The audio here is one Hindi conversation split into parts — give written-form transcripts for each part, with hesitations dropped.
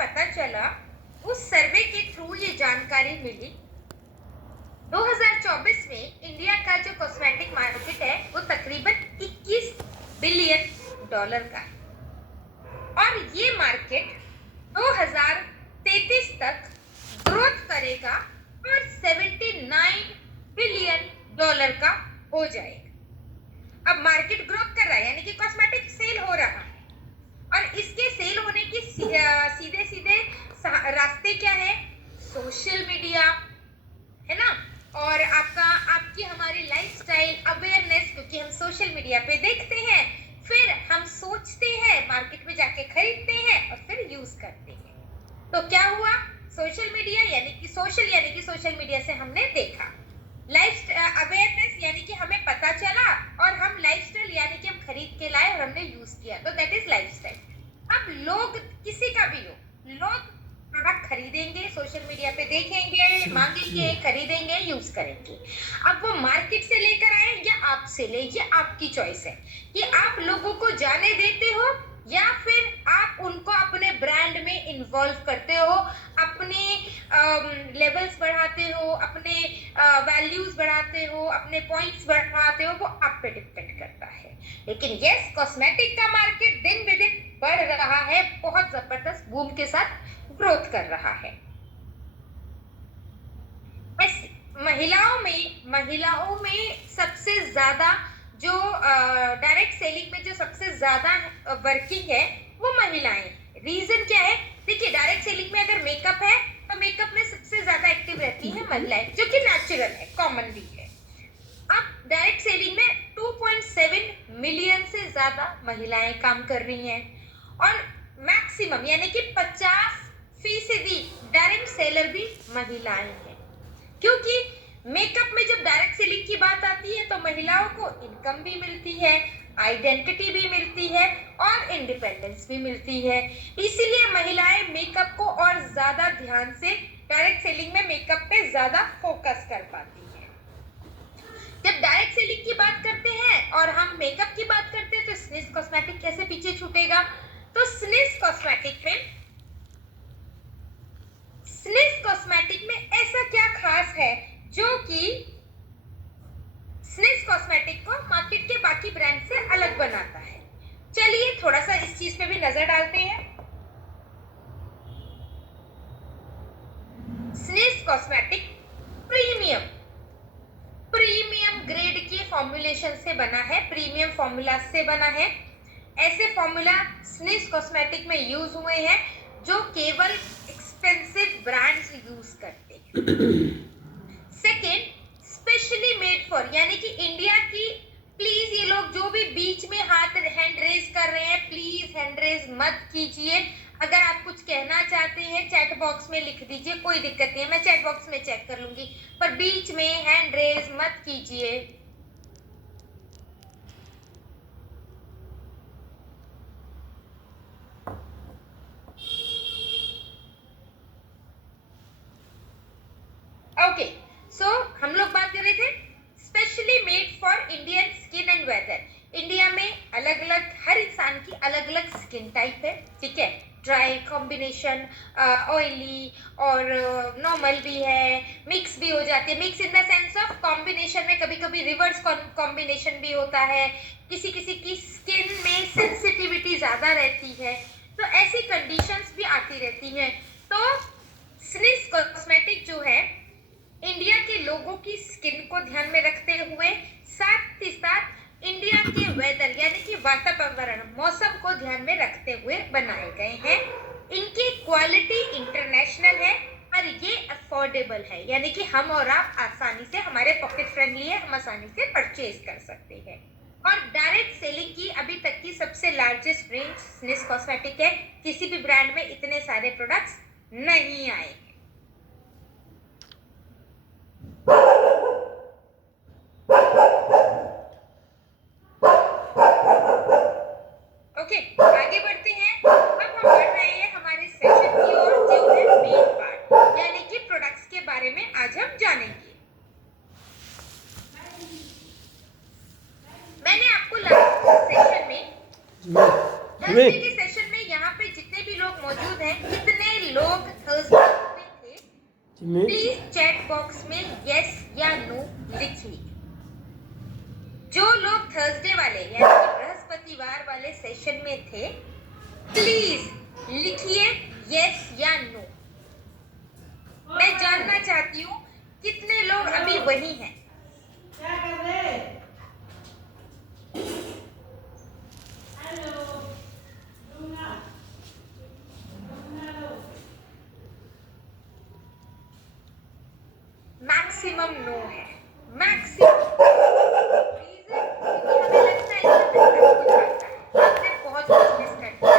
पता चला, उस सर्वे के थ्रू ये जानकारी मिली, 2024 में इंडिया का जो कॉस्मेटिक मार्केट है वो तकरीबन 21 बिलियन डॉलर का है और ये मार्केट 2033 तक ग्रोथ करेगा और 79 बिलियन डॉलर का हो जाएगा। अब मार्केट ग्रोथ कर रहा है यानी कि कॉस्मेटिक सेल हो रहा है और इसके सेल होने की सीधे सीधे रास्ते क्या है? सोशल मीडिया है ना, और आपकी हमारी लाइफस्टाइल अवेयरनेस, क्योंकि हम सोशल मीडिया पे देखते हैं, फिर हम सोचते हैं, मार्केट में जाके खरीदते हैं और फिर यूज करते हैं। तो क्या हुआ? सोशल मीडिया यानी कि सोशल मीडिया से हमने देखा, लाइफ अवेयरनेस यानी कि हमें पता चला और हम लाइफस्टाइल यानी कि हम खरीद के लाए और हमने यूज किया, तो दैट इज लाइफस्टाइल। अब लोग किसी का भी हो, लोग प्रोडक्ट खरीदेंगे, सोशल मीडिया पे देखेंगे, मांगेंगे, खरीदेंगे, यूज करेंगे। अब वो मार्केट से लेकर आए या आपसे ले, ये आपकी चॉइस है कि आप लोगों को जाने देते हो या फिर आप उनको अपने ब्रांड में इन्वॉल्व करते हो, अपने लेवल्स बढ़ाते हो, अपने वैल्यूज बढ़ाते हो, अपने पॉइंट्स बढ़ाते हो, वो आप पे डिपेंड करता है। लेकिन यस, कॉस्मेटिक का मार्केट दिन ब दिन बढ़ रहा है, बहुत जबरदस्त बूम के साथ ग्रोथ कर रहा है। महिलाओं में सबसे ज्यादा जो डायरेक्ट सेलिंग में जो सबसे ज्यादा वर्किंग है वो महिलाएं। रीजन क्या है? देखिए, डायरेक्ट सेलिंग में अगर मेकअप है तो मेकअप में सबसे ज्यादा एक्टिव रहती है महिलाएं, जो कि नेचुरल है, कॉमन भी है। अब डायरेक्ट सेलिंग में 2.7 मिलियन से ज्यादा महिलाएं काम कर रही हैं और मैक्सिमम यानी कि 50% डायरेक्ट सेलर भी महिलाएं हैं, क्योंकि मेकअप में जब डायरेक्ट सेलिंग की बात आती है तो महिलाओं को इनकम भी मिलती है, आइडेंटिटी भी मिलती है और इंडिपेंडेंस भी मिलती है। इसीलिए महिलाएं मेकअप को और ज्यादा ध्यान से डायरेक्ट सेलिंग में मेकअप पे ज्यादा फोकस कर पाती है। जब डायरेक्ट सेलिंग की बात करते हैं और हम मेकअप की बात करते हैं तो स्निस कॉस्मेटिक कैसे पीछे छूटेगा? तो स्निस कॉस्मेटिक में ऐसा क्या खास है जो कि स्निस कॉस्मेटिक को मार्केट के बाकी ब्रांड से अलग बनाता है? चलिए थोड़ा सा इस चीज पे भी नजर डालते हैं। स्निस कॉस्मेटिक प्रीमियम ग्रेड के फॉर्मुलेशन से बना है, प्रीमियम फॉर्मूला से बना है। ऐसे फॉर्मूला स्निस कॉस्मेटिक में यूज हुए हैं जो केवल एक्सपेंसिव ब्रांड्स यूज करते हैं। सेकेंड, स्पेशली मेड फॉर, यानी कि इंडिया की, प्लीज ये लोग जो भी बीच में हैंड रेज कर रहे हैं, प्लीज हैंड रेज मत कीजिए। अगर आप कुछ कहना चाहते हैं चैट बॉक्स में लिख दीजिए, कोई दिक्कत नहीं है, मैं चैट बॉक्स में चेक कर लूंगी, पर बीच में हैंड रेज मत कीजिए। ओके, सो हम लोग बात कर रहे थे specially made for Indian skin and weather. India में अलग अलग, हर इंसान की अलग अलग स्किन टाइप है, ठीक है, ड्राई, कॉम्बिनेशन, ऑयली और नॉर्मल भी है, मिक्स भी हो जाती है। Mix in the sense of combination में कभी कभी रिवर्स कॉम्बिनेशन भी होता है, किसी किसी की स्किन में सेंसिटिविटी ज्यादा रहती है, तो ऐसी कंडीशंस भी आती रहती हैं। तो स्निस कॉस्मेटिक जो है इंडिया के लोगों की स्किन को ध्यान में रखते हुए, साथ ही साथ इंडिया के वेदर यानी कि वातावरण, मौसम को ध्यान में रखते हुए बनाए गए हैं। इनकी क्वालिटी इंटरनेशनल है और ये अफोर्डेबल है, यानी कि हम और आप आसानी से, हमारे पॉकेट फ्रेंडली है, हम आसानी से परचेज कर सकते हैं। और डायरेक्ट सेलिंग की अभी तक की सबसे लार्जेस्ट रेंज स्निस कॉस्मेटिक है, किसी भी ब्रांड में इतने सारे प्रोडक्ट्स नहीं आए। ओके, आगे बढ़ते हैं। अब हम बढ़ रहे हैं हमारे सेशन की ओर, जो है मेन पार्ट, यानी कि प्रोडक्ट्स के बारे में आज हम जानेंगे। मैंने आपको लास्ट सेशन में, थर्सडे के सेशन में, यहाँ पे जितने भी लोग मौजूद हैं, कितने प्लीज चैट बॉक्स में यस या नो लिखिए। जो लोग थर्सडे वाले यानी कि बृहस्पतिवार वाले सेशन में थे, प्लीज लिखिए यस या नो। मैं जानना चाहती हूँ कितने लोग अभी वही हैं। क्या कर रहे? हेलो, दूंगा लो। मैक्सिमम नो है, मैक्सिमम। रीजन क्योंकि हमें लगता है कि हमें सब कुछ आता है, हमने बहुत कुछ मिस कर दिया।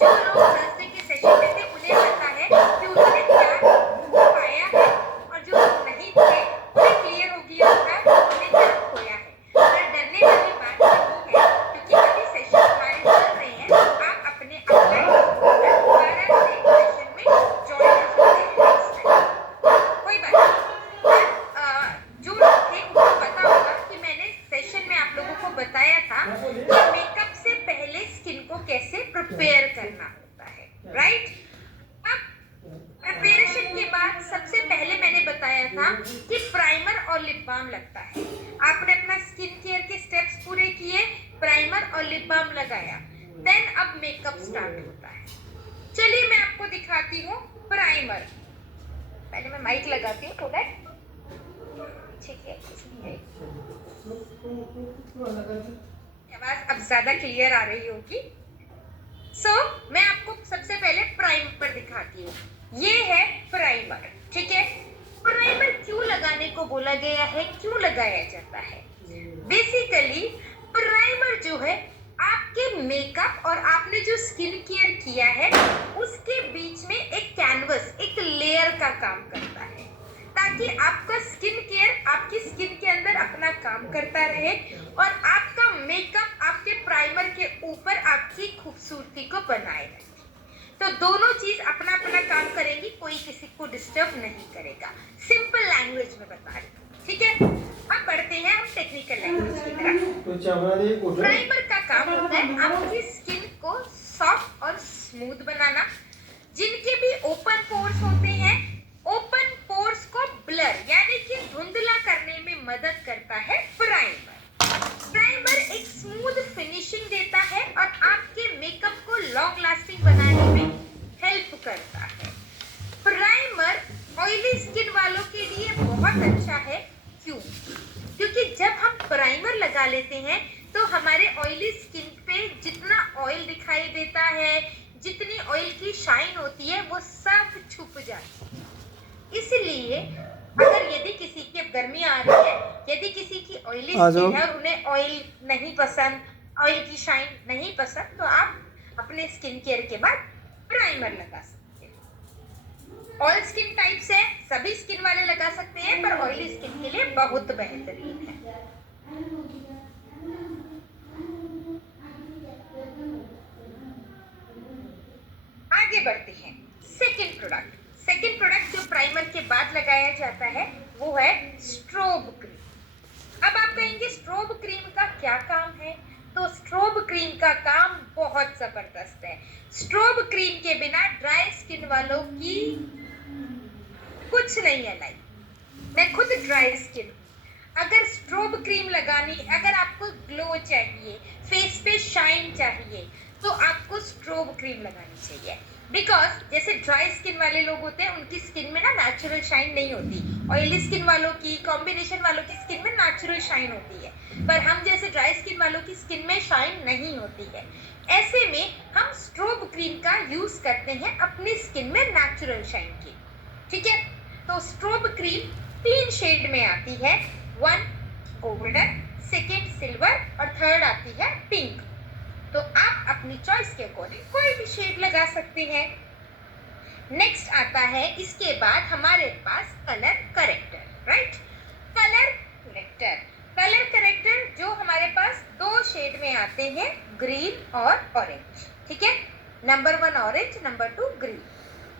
जो लोग थर्सडे के सेशन में थे उन्हें पता है कि उन्होंने क्या पाया है, और जो लोग नहीं थे उन्हें क्लियर हो गया होगा कि उन्होंने क्या खोया है। पर डरने वाली बात नहीं है, क्योंकि अभी सेशन हमारे चल रहे हैं। आप अपने अपलाइन होकर दोबारा से सेशन में ज्वाइन हो सकते हैं नेक्स्ट टाइम, कोई बात नहीं। जो लोग थे उनको पता होगा कि मैंने सेशन में आप लोगों को बताया था कि मेकअप से पहले स्किन को कैसे प्रिपेयर करना होता है, राइट। अब प्रिपरेशन के बाद सबसे पहले मैंने बताया था कि प्राइमर और लिप बाम लगता है। आपने अपना स्किन केयर के स्टेप्स पूरे किए, प्राइमर और लिप बाम लगाया, देन अब मेकअप स्टार्ट होता है। चलिए मैं आपको दिखाती हूँ प्राइमर। पहले मैं माइक लगाती हूँ थोड़ा, ठीक है। आवाज अब ज्यादा क्लियर आ रही होगी। मैं आपको सबसे पहले प्राइमर दिखाती हूँ। ये है प्राइमर, ठीक है। प्राइमर क्यों लगाने को बोला गया है, क्यों लगाया जाता है? बेसिकली प्राइमर जो है आपके मेकअप और आपने जो स्किन केयर किया है उसके बीच में एक कैनवस, एक लेयर का काम करता है, ताकि आपका स्किन केयर आपकी स्किन के अंदर अपना काम करता रहे और आपका मेकअप आपके प्राइमर के ऊपर आपकी खूबसूरती को बनाए रखे। तो दोनों चीज अपना अपना काम करेंगी, कोई किसी को डिस्टर्ब नहीं करेगा। सिंपल लैंग्वेज में बता रही हूँ, ठीक है। अब बढ़ते हैं हम टेक्निकल लैंग्वेज की तरफ। प्राइमर का काम होता है आपकी स्किन को सॉफ्ट और स्मूथ बनाना। जिनके भी ओपन पोर्स होते हैं, ओपन पोर्स को ब्लर यानी कि धुंधला करने में मदद करता है प्राइमर। प्राइमर एक स्मूथ फिनिशिंग देता है और आपके मेकअप को लॉन्ग लास्टिंग बनाने में हेल्प करता है। प्राइमर ऑयली स्किन वालों के लिए बहुत अच्छा है। क्यों? क्योंकि जब हम प्राइमर लगा लेते हैं तो हमारे ऑयली स्किन पे जितना ऑयल दिखाई देता है, जितनी ऑयल की शाइन होती है, वो सब छुप जाती है। इसलिए अगर यदि किसी की गर्मी आ रही है, यदि किसी की ऑयली स्किन है और उन्हें ऑयल नहीं पसंद, ऑयल की शाइन नहीं पसंद, तो आप अपने स्किन केयर के बाद प्राइमर लगा सकते हैं। ऑयल स्किन टाइप से सभी स्किन वाले लगा सकते हैं, पर ऑयली स्किन के लिए बहुत बेहतरीन है। आगे बढ़ते हैं। सेकंड प्रोडक्ट जो प्राइमर के बाद लगाया जाता है वो है स्ट्रोब क्रीम। अब आप कहेंगे स्ट्रोब क्रीम का क्या काम है? तो स्ट्रोब क्रीम का काम बहुत जबरदस्त है। स्ट्रोब क्रीम के बिना ड्राई स्किन वालों की कुछ नहीं है लाइफ। मैं खुद ड्राई स्किन, अगर स्ट्रोब क्रीम लगानी, अगर आपको ग्लो चाहिए, फेस पे शाइन चाहिए, तो आपको स्ट्रोब क्रीम लगानी चाहिए। बिकॉज जैसे ड्राई स्किन वाले लोग होते हैं उनकी स्किन में ना नेचुरल शाइन नहीं होती, ऑयली स्किन वालों की, कॉम्बिनेशन वालों की स्किन में नेचुरल शाइन होती है, पर हम जैसे ड्राई स्किन वालों की स्किन में शाइन नहीं होती है। ऐसे में हम स्ट्रोब क्रीम का यूज करते हैं अपनी स्किन में नेचुरल शाइन की, ठीक है। तो स्ट्रोब क्रीम 3 शेड में आती है, 1 गोल्डन, सेकेंड सिल्वर और थर्ड आती है पिंक। तो आप अपनी चॉइस के अकॉर्डिंग कोई भी शेड लगा सकते हैं। नेक्स्ट आता है इसके बाद हमारे पास colour corrector, right. Colour corrector जो हमारे पास 2 शेड में आते हैं, ग्रीन और ऑरेंज, ठीक है। Number 1 orange, number 2 green.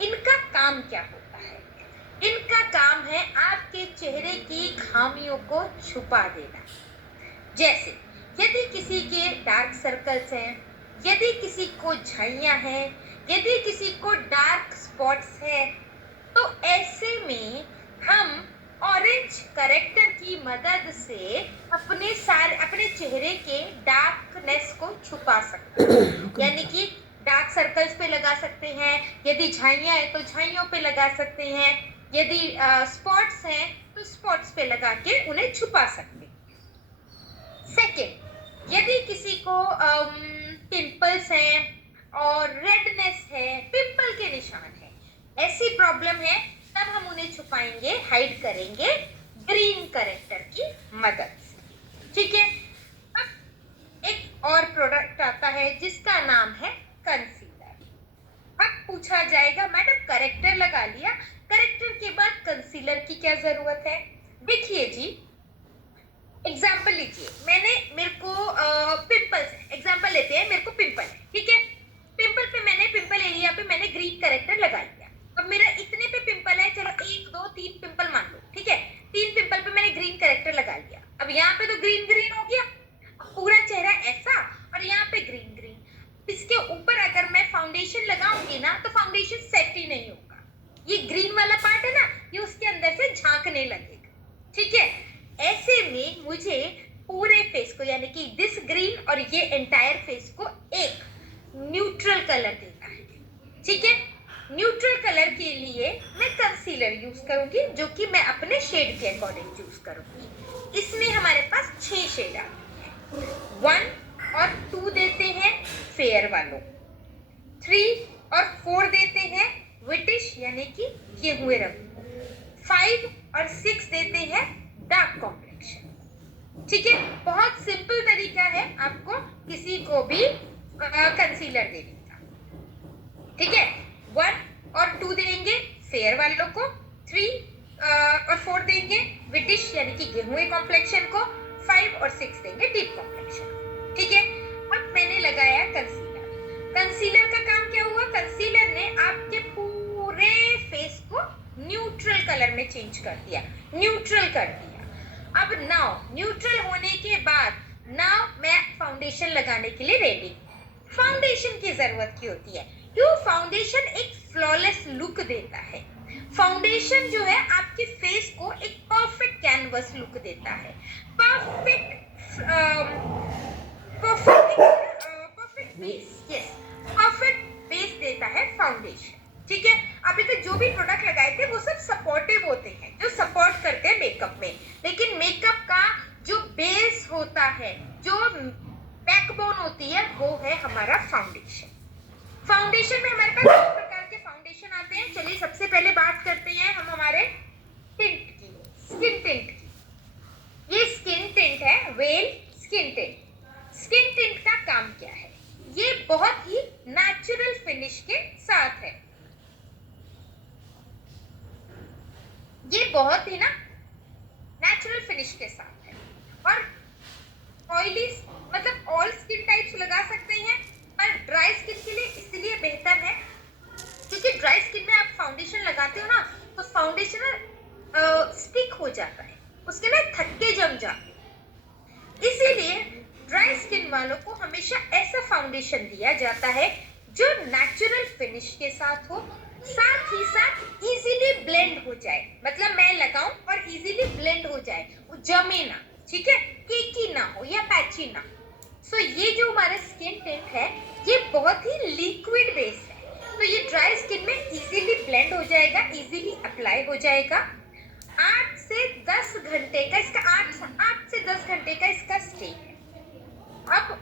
इनका काम क्या होता है? इनका काम है आपके चेहरे की खामियों को छुपा देना। जैसे यदि किसी के डार्क सर्कल्स हैं, यदि किसी को झाइयां हैं, यदि किसी को डार्क स्पॉट्स है, तो ऐसे में हम ऑरेंज करेक्टर की मदद से अपने चेहरे के डार्कनेस को छुपा सकते हैं। यानी कि डार्क सर्कल्स पे लगा सकते हैं, यदि झाइयां है तो झाइयों पे लगा सकते हैं, यदि स्पॉट्स हैं तो स्पॉट्स पे लगा के उन्हें छुपा सकते हैं। सेकेंड, यदि किसी को पिंपल्स हैं और रेडनेस है, पिंपल के निशान है, ऐसी प्रॉब्लम है, तब हम उन्हें छुपाएंगे, हाइड करेंगे ग्रीन करेक्टर की मदद से। ठीक है। अब एक और प्रोडक्ट आता है जिसका नाम है कंसीलर। अब पूछा जाएगा मैडम करेक्टर लगा लिया, करेक्टर के बाद कंसीलर की क्या जरूरत है? देखिए जी, एग्जाम्पल लीजिए, मेरे को पिंपल्स है, एग्जाम्पल लेते हैं, मेरे को पिंपल है, ठीक है। पिंपल पे पिंपल एरिया पे मैंने ग्रीन करेक्टर लगा लिया। अब मेरा इतने पे पिंपल है, चलो 1 2 3 पिंपल मान लो, ठीक है। 3 पिंपल पे मैंने ग्रीन करेक्टर लगा लिया। अब यहाँ पे तो ग्रीन ग्रीन हो गया, पूरा चेहरा ऐसा, और यहाँ पे ग्रीन ग्रीन। इसके ऊपर अगर मैं फाउंडेशन लगाऊंगी ना तो फाउंडेशन सेट ही नहीं होगा। ये ग्रीन वाला पार्ट है ना, ये उसके अंदर से झांकने लगेगा, ठीक है। ऐसे में मुझे पूरे फेस को, यानी कि दिस ग्रीन और ये एंटायर फेस को एक न्यूट्रल कलर देना है, ठीक है। न्यूट्रल कलर के लिए मैं कंसीलर यूज करूंगी, जो कि मैं अपने शेड के अकॉर्डिंग यूज करूंगी। इसमें हमारे पास 6 शेड आते हैं। 1 और 2 देते हैं फेयर वालों, 3 और 4 देते हैं विटिश यानी कि गेहुए रंग, 5 और 6 देते हैं डार्क कॉम्प्लेक्शन। ठीक है, बहुत सिंपल तरीका है आपको किसी को भी कंसीलर देने का, ठीक है। 1 और 2 देंगे फेयर वालों को, 3 और 4 देंगे विटिश यानी कि गेहुए कॉम्प्लेक्शन को, 5 और 6 देंगे डीप कॉम्प्लेक्शन, ठीक है। अब मैंने लगाया कंसीलर। कंसीलर का काम क्या हुआ? कंसीलर ने आपके पूरे फेस को न्यूट्रल कलर में चेंज कर दिया, न्यूट्रल कर दिया। अब नाउ न्यूट्रल होने के बाद नाउ मैं फाउंडेशन लगाने के लिए रेडी। फाउंडेशन की जरूरत क्यों होती है? क्यों? फाउंडेशन एक फ्लॉलेस लुक देता है। फाउंडेशन जो है आपके फेस को एक परफेक्ट कैनवस लुक देता है, perfect base, yes, perfect base देता है फाउंडेशन, ठीक है। अभी तक जो भी प्रोडक्ट लगाए थे वो सब सपोर्टिव होते हैं, जो सपोर्ट करते हैं मेकअप में, लेकिन मेकअप का जो बेस होता है, जो बैकबोन होती है, वो है हमारा फाउंडेशन। फाउंडेशन में हमारे पास 2 प्रकार के फाउंडेशन आते हैं। चलिए सबसे पहले बात करते हैं हम हमारे टिंट की, स्किन टिंट की। ये स्किन टिंट है, well skin tint. Skin tint का काम क्या है? ये बहुत ही नेचुरल फिनिश के साथ है, ये बहुत ही ना नेचुरल फिनिश के साथ है, और ऑयली मतलब ऑल स्किन टाइप्स लगा सकते हैं, पर ड्राई स्किन के लिए इसलिए बेहतर है क्योंकि ड्राई स्किन में आप फाउंडेशन लगाते हो ना तो फाउंडेशन स्टिक हो जाता है, उसके ना थक्के जम जाते हैं। इसीलिए ड्राई स्किन वालों को हमेशा ऐसा फाउंडेशन दिया जाता है जो नेचुरल फिनिश के साथ हो, साथ ही साथ इजीली ब्लेंड हो जाए, मतलब मैं लगाऊं और इजीली ब्लेंड हो जाए, वो जमे ना, ठीक है, केकी ना हो या पैची ना। सो ये जो हमारा स्किन टिंट है ये बहुत ही लिक्विड बेस है, तो ये ड्राई स्किन में इजीली ब्लेंड हो जाएगा, इजीली अप्लाई हो जाएगा। 8 से 10 घंटे का इसका 8 से 10 घंटे का इसका स्टे है। अब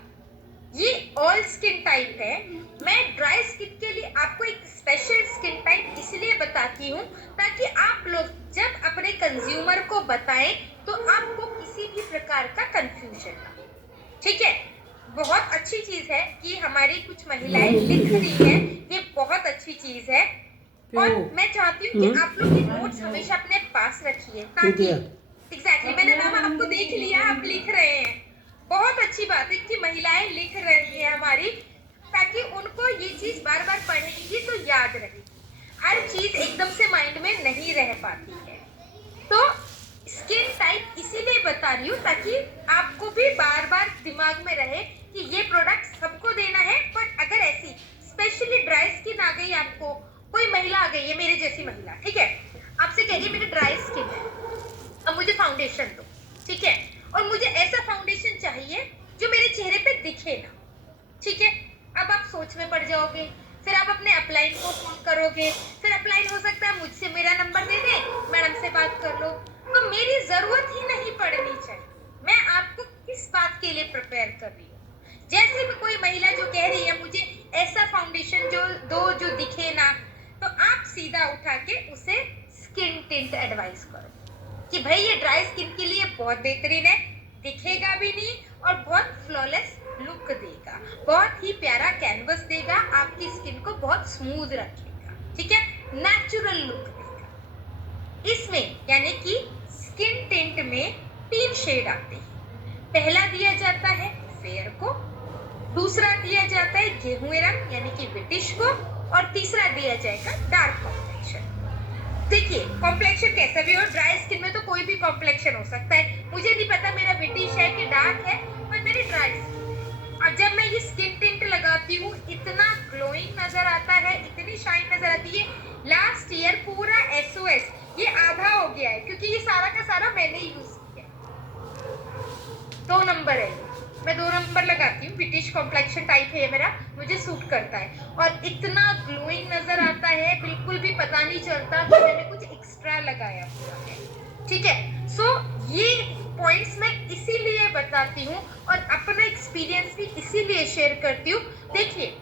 ये ऑल स्किन टाइप है, मैं ड्राई स्किन के लिए आपको एक स्पेशल स्किन टाइप इसलिए बताती हूँ ताकि आप लोग जब अपने कंज्यूमर को बताएं तो आपको किसी भी प्रकार का कंफ्यूजन ना हो, ठीक है। बहुत अच्छी चीज है कि हमारी कुछ महिलाएं लिख रही हैं, ये बहुत अच्छी चीज है, और मैं चाहती हूँ कि आप लोग ये नोट्स हमेशा अपने पास रखिए ताकि एग्जैक्टली मैंने मैम आपको देख लिया, आप लिख रहे हैं, बहुत अच्छी बात है कि महिलाएं लिख रही हैं हमारी, ताकि उनको ये चीज बार बार पढ़ेंगी तो याद रहेगी। हर चीज एकदम से माइंड में नहीं रह पाती है, तो स्किन टाइप इसीलिए बता रही हूँ ताकि आपको भी बार बार दिमाग में रहे कि ये प्रोडक्ट सबको देना है, पर अगर ऐसी स्पेशली ड्राई स्किन आ गई, आपको कोई महिला आ गई है मेरे जैसी महिला, ठीक है, आपसे कह रही है मेरी ड्राई स्किन है, अब मुझे फाउंडेशन दो, ठीक है, और मुझे ऐसा फाउंडेशन चाहिए जो मेरे चेहरे पे दिखे ना, ठीक है। अब आप सोच में पड़ जाओगे, फिर आप अपने अपलाइन को फोन करोगे, फिर अपलाइन हो सकता है मुझसे मेरा नंबर दे दे, मैडम से बात कर लो, तो मेरी जरूरत ही नहीं पड़नी चाहिए। मैं आपको किस बात के लिए प्रिपेयर कर रही हूँ? जैसे भी कोई महिला जो कह रही है मुझे ऐसा फाउंडेशन जो दो जो दिखे ना, तो आप सीधा उठा के उसे स्किन टिंट एडवाइस करो कि भाई ये ड्राई स्किन के लिए बहुत बेहतरीन है, दिखेगा भी नहीं और बहुत फ्लॉलेस लुक देगा, बहुत ही प्यारा कैनवस देगा, आपकी स्किन को बहुत स्मूथ रखेगा, ठीक है, नेचुरल लुक देगा। इसमें यानी कि स्किन टिंट में 3 शेड आते हैं। पहला दिया जाता है फेयर को, दूसरा दिया जाता है गेहूं रंग यानी कि ब्रिटिश को, और तीसरा दिया जाएगा डार्क कॉम्प्लेक्शन। देखिए कॉम्प्लेक्शन कैसा भी हो, ड्राई स्किन में तो कोई भी कॉम्प्लेक्शन हो सकता है, मुझे नहीं पता मेरा ब्रिटिश है कि डार्क है, पर मेरी ड्राई स्किन है। और जब मैं ये स्किन टिंट लगाती हूँ इतना ग्लोइंग नजर आता है, इतनी शाइन नजर आती है। लास्ट ईयर पूरा SOS ये आधा हो गया है क्योंकि ये सारा का सारा मैंने यूज किया। 2 नंबर है, मैं 2 नंबर लगाती हूँ, ब्रिटिश कॉम्प्लेक्शन टाइप है मेरा, मुझे सूट करता है और इतना ग्लोइंग नजर आता है, बिल्कुल भी पता नहीं चलता कि मैंने कुछ एक्स्ट्रा लगाया हुआ है, ठीक है। सो ये पॉइंट्स मैं इसीलिए बताती हूँ और अपना एक्सपीरियंस भी इसीलिए शेयर करती हूँ। देखिए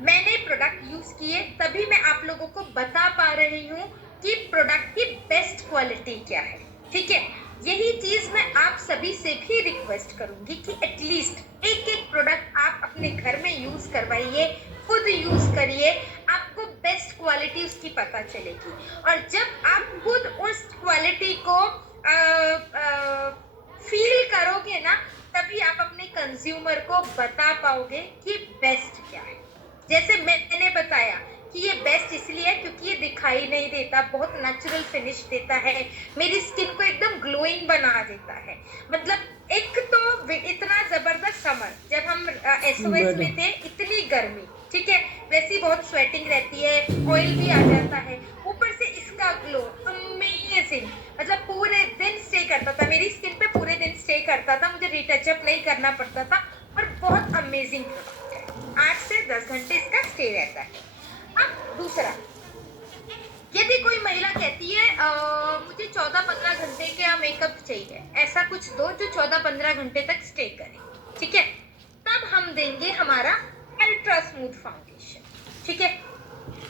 मैंने प्रोडक्ट यूज किए तभी मैं आप लोगों को बता पा रही हूँ कि प्रोडक्ट की बेस्ट क्वालिटी क्या है, ठीक है। यही चीज मैं आप सभी से भी रिक्वेस्ट करूंगी कि एटलीस्ट एक प्रोडक्ट आप अपने घर में यूज करवाइए, खुद यूज करिए, आपको बेस्ट क्वालिटी उसकी पता चलेगी। और जब आप खुद उस क्वालिटी को फील करोगे ना, तभी आप अपने कंज्यूमर को बता पाओगे कि बेस्ट क्या है। जैसे मैंने बताया कि ये बेस्ट इसलिए है क्योंकि ये दिखाई नहीं देता, बहुत नेचुरल फिनिश देता है, मेरी स्किन को एकदम ग्लोइंग बना देता है। मतलब एक तो इतना जबरदस्त समर, जब हम SOS में थे इतनी गर्मी, ठीक है, वैसी बहुत स्वेटिंग रहती है, ऑयल भी आ जाता है, ऊपर से इसका ग्लो अमेजिंग, मतलब पूरे दिन स्टे करता था मेरी स्किन पे, पूरे दिन स्टे करता था, मुझे रीटचअप नहीं करना पड़ता था और बहुत अमेजिंग प्रोडक्ट है। 8 से 10 घंटे इसका स्टे रहता है। अब दूसरा, यदि कोई महिला कहती है मुझे 14-15 घंटे का मेकअप चाहिए, ऐसा कुछ दो जो 14-15 घंटे तक स्टे करे, ठीक है, तब हम देंगे हमारा अल्ट्रा स्मूथ फाउंडेशन, ठीक है।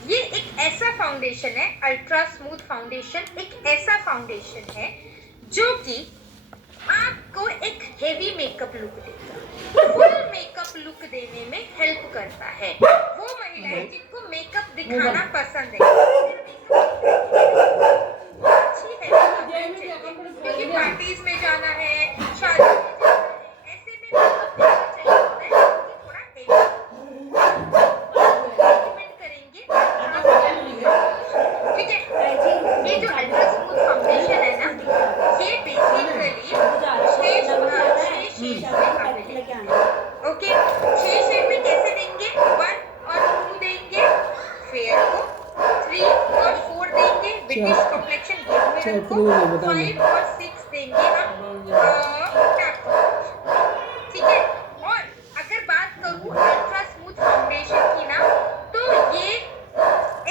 ये एक ऐसा फाउंडेशन है, अल्ट्रा स्मूथ फाउंडेशन एक ऐसा फाउंडेशन है जो कि आपको एक हेवी मेकअप लुक देगा, फुल मेकअप लुक देने में हेल्प करता है। वो महिलाएं जिनको मेकअप दिखाना पसंद है, अच्छी है, क्योंकि पार्टीज में जाना है, शादी में जाना है, ऐसे में मेकअप दिखना चाहिए होता है क्योंकि थोड़ा हेवी रेकमेंड करेंगे, ठीक है। ये जो अल्ट्रा स्मूथ फाउंडेशन है ना, ये बेसिकली 6 शेड में अवेलेबल है, ओके। 6 शेड में कैसे देंगे, 1 और 2 देंगे फेयर को, 3 और 4 देंगे ब्रिटिश कॉम्प्लेक्शन गेहूं को, 5 और 6 देंगे हम डार्क कॉम्प्लेक्शन, ठीक है। और अगर बात करूं अल्ट्रा स्मूथ फाउंडेशन की ना, तो ये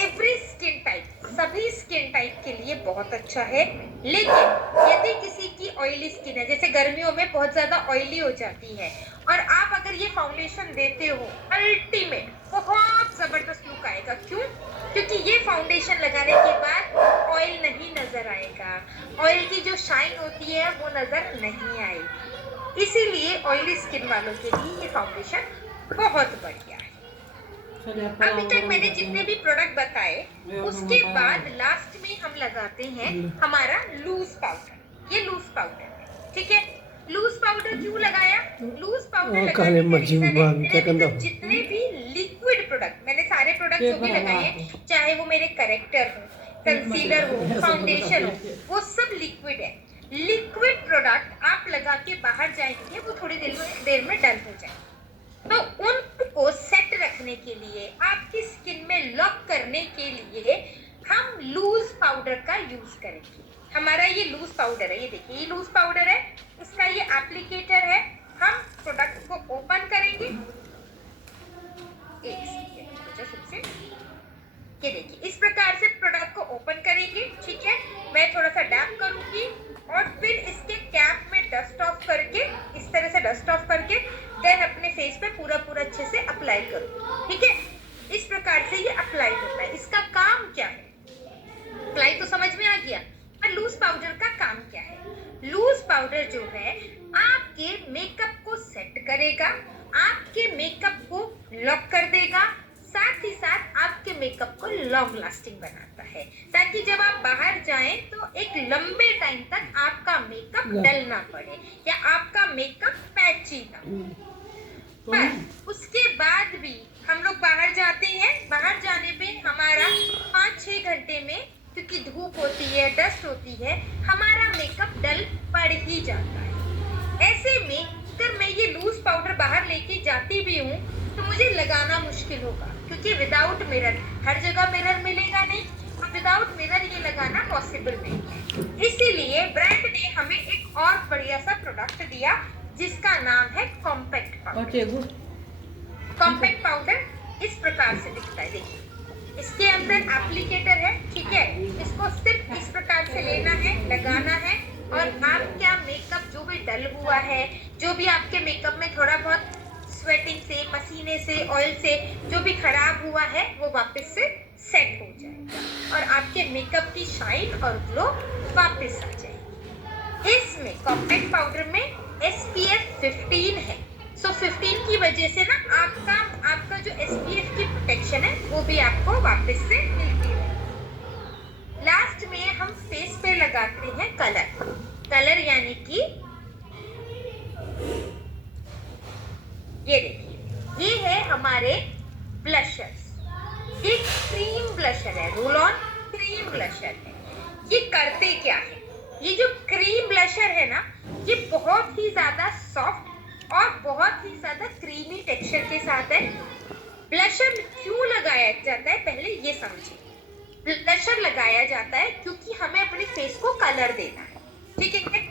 एवरी स्किन टाइप, सभी स्किन टाइप के लिए बहुत अच्छा है। लेकिन यदि किसी की ऑयली स्किन है, जैसे गर्मियों में बहुत ज्यादा ऑयली हो जाती है, और आप अगर ये फाउंडेशन देते हो, अल्टीमेट बहुत जबरदस्त लुक आएगा। क्यों? क्योंकि ये फाउंडेशन लगाने के बाद ऑयल नहीं नजर आएगा, ऑयल की जो शाइन होती है वो नजर नहीं आएगी, इसीलिए ऑयली स्किन वालों के लिए ये फाउंडेशन बहुत बढ़िया है। अभी तक मैंने जितने भी प्रोडक्ट बताए, उसके बाद लास्ट में हम लगाते हैं हमारा लूज पाउडर। ये लूज पाउडर है, ठीक है। लूज पाउडर क्यों लगाया? लूज पाउडर लगाने का रीजन है, मैंने जितने भी लिक्विड प्रोडक्ट, मैंने सारे प्रोडक्ट जो भी लगाए हैं, चाहे वो मेरे करेक्टर हो, कंसीलर हो, फाउंडेशन हो, वो सब लिक्विड है। लिक्विड प्रोडक्ट आप लगा के बाहर जाएंगे, वो थोड़ी देर में डल हो जाएंगे, तो उनको सेट रखने के लिए, आपकी स्किन में लॉक करने के लिए हम लूज पाउडर पाउडर का यूज करेंगे। हमारा ये लूज पाउडर है, ये देखिए ये लूज पाउडर है, इसका ये एप्लीकेटर है। हम प्रोडक्ट को ओपन करेंगे, एक सेकेंड मुझे सबसे, ये देखिए इस प्रकार से प्रोडक्ट को ओपन करेंगे। ठीक है, मैं थोड़ा सा डैप करूंगी और फिर इसके कैप में डस्ट ऑफ करके, इस तरह से डस्ट ऑफ करके देन अपने फेस पे पूरा अच्छे से अप्लाई करूंगी। ठीक है, इस प्रकार से ये अप्लाई होता है। इसका काम क्या है, अप्लाई तो समझ में आ गया, पर लूज पाउडर का काम क्या है? लूज पाउडर जो है आपके मेकअप को सेट करेगा, आपके मेकअप को लॉक कर देगा, साथ ही साथ आपके मेकअप को लॉन्ग लास्टिंग बनाता है, ताकि जब आप बाहर जाएं तो एक लंबे टाइम तक आपका मेकअप डल ना पड़े या आपका मेकअप पैची ना हो। पर उसके बाद भी हम लोग बाहर जाते हैं, बाहर जाने पे हमारा 5-6 घंटे में, क्योंकि धूप होती है, डस्ट होती है, हमारा मेकअप डल पड़ ही जाता है। ऐसे में अगर मैं ये लूज पाउडर बाहर लेके जाती भी हूँ तो मुझे लगाना मुश्किल होगा, क्योंकि विदाउट मिरर, हर जगह मिरर मिलेगा नहीं, और विदाउट मिरर ये लगाना पॉसिबल नहीं है। इसीलिए ब्रांड ने हमें एक और बढ़िया सा प्रोडक्ट दिया जिसका नाम है कॉम्पैक्ट पाउडर। कॉम्पैक्ट पाउडर इस प्रकार से दिखता है, देखिए इसके अंदर एप्लीकेटर है। ठीक है, इसको सिर्फ इस प्रकार से लेना है, लगाना है, और आपका मेकअप जो भी डल हुआ है, जो भी आपके मेकअप में थोड़ा बहुत स्वेटिंग से, पसीने से, ऑयल से जो भी खराब हुआ है वो वापस से सेट हो जाएगा और आपके मेकअप की शाइन और ग्लो वापस आ जाएगी। इसमें कॉम्पैक्ट पाउडर में SPF 15 है, सो 15 की वजह से ना आपका जो SPF की प्रोटेक्शन है वो भी आपको वापस से मिलती है। लास्ट में हम फेस पे लगाते हैं कलर यानी कि ये देखिए, ये है हमारे ब्लशर्स। ये क्रीम ब्लशर है, रोल ऑन क्रीम ब्लशर है। ये करते क्या है, ये जो क्रीम ब्लशर है ना, ये बहुत ही ज्यादा सॉफ्ट और बहुत ही ज्यादा क्रीमी टेक्सचर के साथ है। ब्लशर क्यों लगाया जाता है पहले ये समझिए। ब्लशर लगाया जाता है क्योंकि हमें अपने फेस को कलर देना है। ठीक है,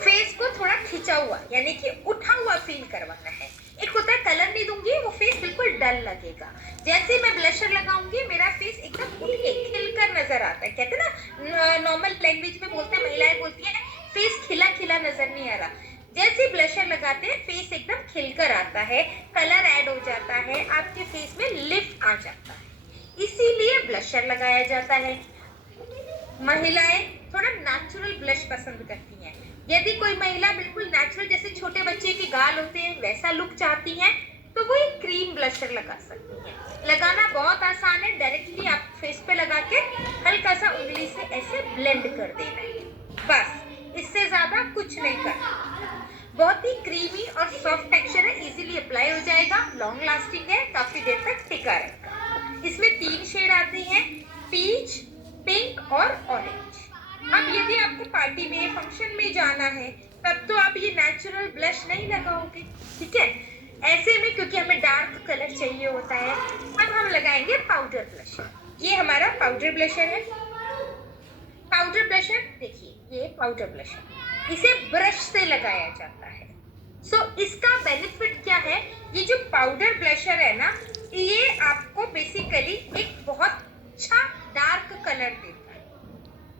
फेस को थोड़ा खिंचा हुआ यानी कि उठा हुआ फील करवाना है। एक होता है कलर नहीं दूंगी वो फेस बिल्कुल डल लगेगा, जैसे मैं ब्लशर लगाऊंगी मेरा फेस एकदम उठ के खिलकर नजर आता है। कहते ना, नॉर्मल लैंग्वेज में बोलते हैं, महिलाएं बोलती है फेस खिला खिला नजर नहीं आ रहा। जैसे ब्लशर लगाते हैं फेस एकदम खिलकर आता है, कलर ऐड हो जाता है, आपके फेस में लिफ्ट आ जाता है, इसीलिए ब्लशर लगाया जाता है। महिलाएं थोड़ा नेचुरल ब्लश पसंद करती हैं। यदि कोई महिला बिल्कुल नेचुरल, जैसे छोटे बच्चे के गाल होते हैं वैसा लुक चाहती हैं, तो वो एक क्रीम ब्लशर लगा सकती हैं। लगाना बहुत आसान है, डायरेक्टली आप फेस पे लगा के हल्का सा उंगली से ऐसे ब्लेंड कर देना है, बस इससे ज्यादा कुछ नहीं करना। बहुत ही क्रीमी और सॉफ्ट टेक्सचर है, इजीली अप्लाई हो जाएगा, लॉन्ग लास्टिंग है, काफी देर तक टिका रहेगा। इसमें 3 शेड आती हैं, पीच, पिंक और ऑरेंज। अब यदि आपको पार्टी में, फंक्शन में जाना है तब तो आप ये नेचुरल ब्लश नहीं लगाओगे। ठीक है, ऐसे में क्योंकि हमें डार्क कलर चाहिए होता है, अब हम लगाएंगे पाउडर ब्लशर। ये हमारा पाउडर ब्लशर है। पाउडर ब्लशर देखिए, ये पाउडर ब्लशर, इसे ब्रश से लगाया जाता है। सो इसका बेनिफिट क्या है, ये जो पाउडर ब्लशर है ना, ये आपको बेसिकली एक बहुत अच्छा डार्क कलर देता है।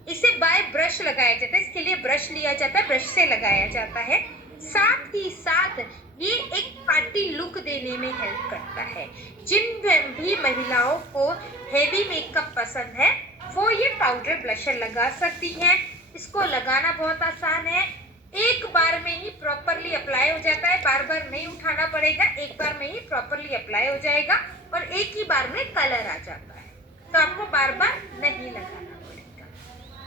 इसे बाय ब्रश लगाया जाता है, इसके लिए ब्रश लिया जाता है, ब्रश से लगाया जाता है। साथ ही साथ ये एक पार्टी लुक देने में हेल्प करता है। जिन भी महिलाओं को हेवी मेकअप पसंद है वो ये पाउडर ब्लशर लगा सकती हैं। इसको लगाना बहुत आसान है, एक बार में ही प्रॉपरली अप्लाई हो जाता है, बार बार नहीं उठाना पड़ेगा, एक बार में ही प्रॉपरली अप्लाई हो जाएगा और एक ही बार में कलर आ जाता है, तो आपको बार बार नहीं लगाना पड़ेगा।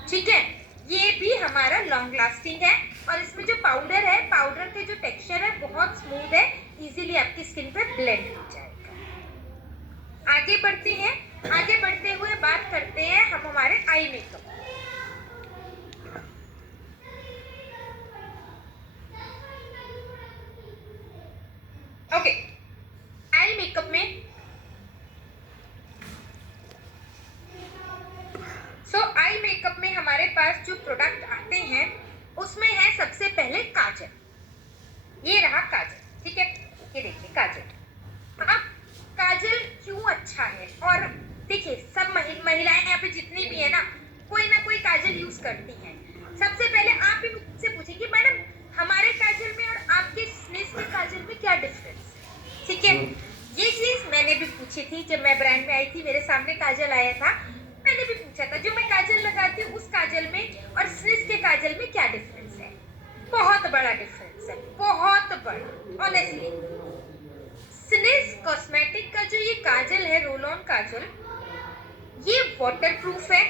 ठीक है, ये भी हमारा लॉन्ग लास्टिंग है और इसमें जो पाउडर है, पाउडर के जो टेक्सचर है बहुत स्मूथ है, इजीली आपकी स्किन पे ब्लेंड हो जाएगा। आगे बढ़ते हैं, आगे बढ़ते हुए बात करते हैं हम हमारे eye makeup. Okay, eye makeup में पास जो प्रोडक्ट आते हैं उसमें है सबसे पहले काजल। ये रहा काजल, ठीक है, ये देखिए काजल। अब काजल क्यों अच्छा है, और देखिए सब महिलाएं यहाँ पे जितनी भी है ना कोई काजल यूज करती हैं। सबसे पहले आप ही मुझसे पूछेंगे मैडम हमारे काजल में और आपके स्नेस के काजल में क्या डिफरेंस है, ठीक है। ये चीज मैंने भी पूछी थी जब मैं ब्रांड में आई थी, मेरे सामने काजल आया था, मैंने भी पूछा था जो मैं काजल लगाती हूँ उस काजल में और स्नेस के काजल में क्या डिफरेंस है। बहुत बड़ा डिफरेंस है, बहुत बड़ा ऑनेस्टली। स्नेस कॉस्मेटिक का जो ये काजल है, रोल ऑन काजल, ये वाटर प्रूफ है,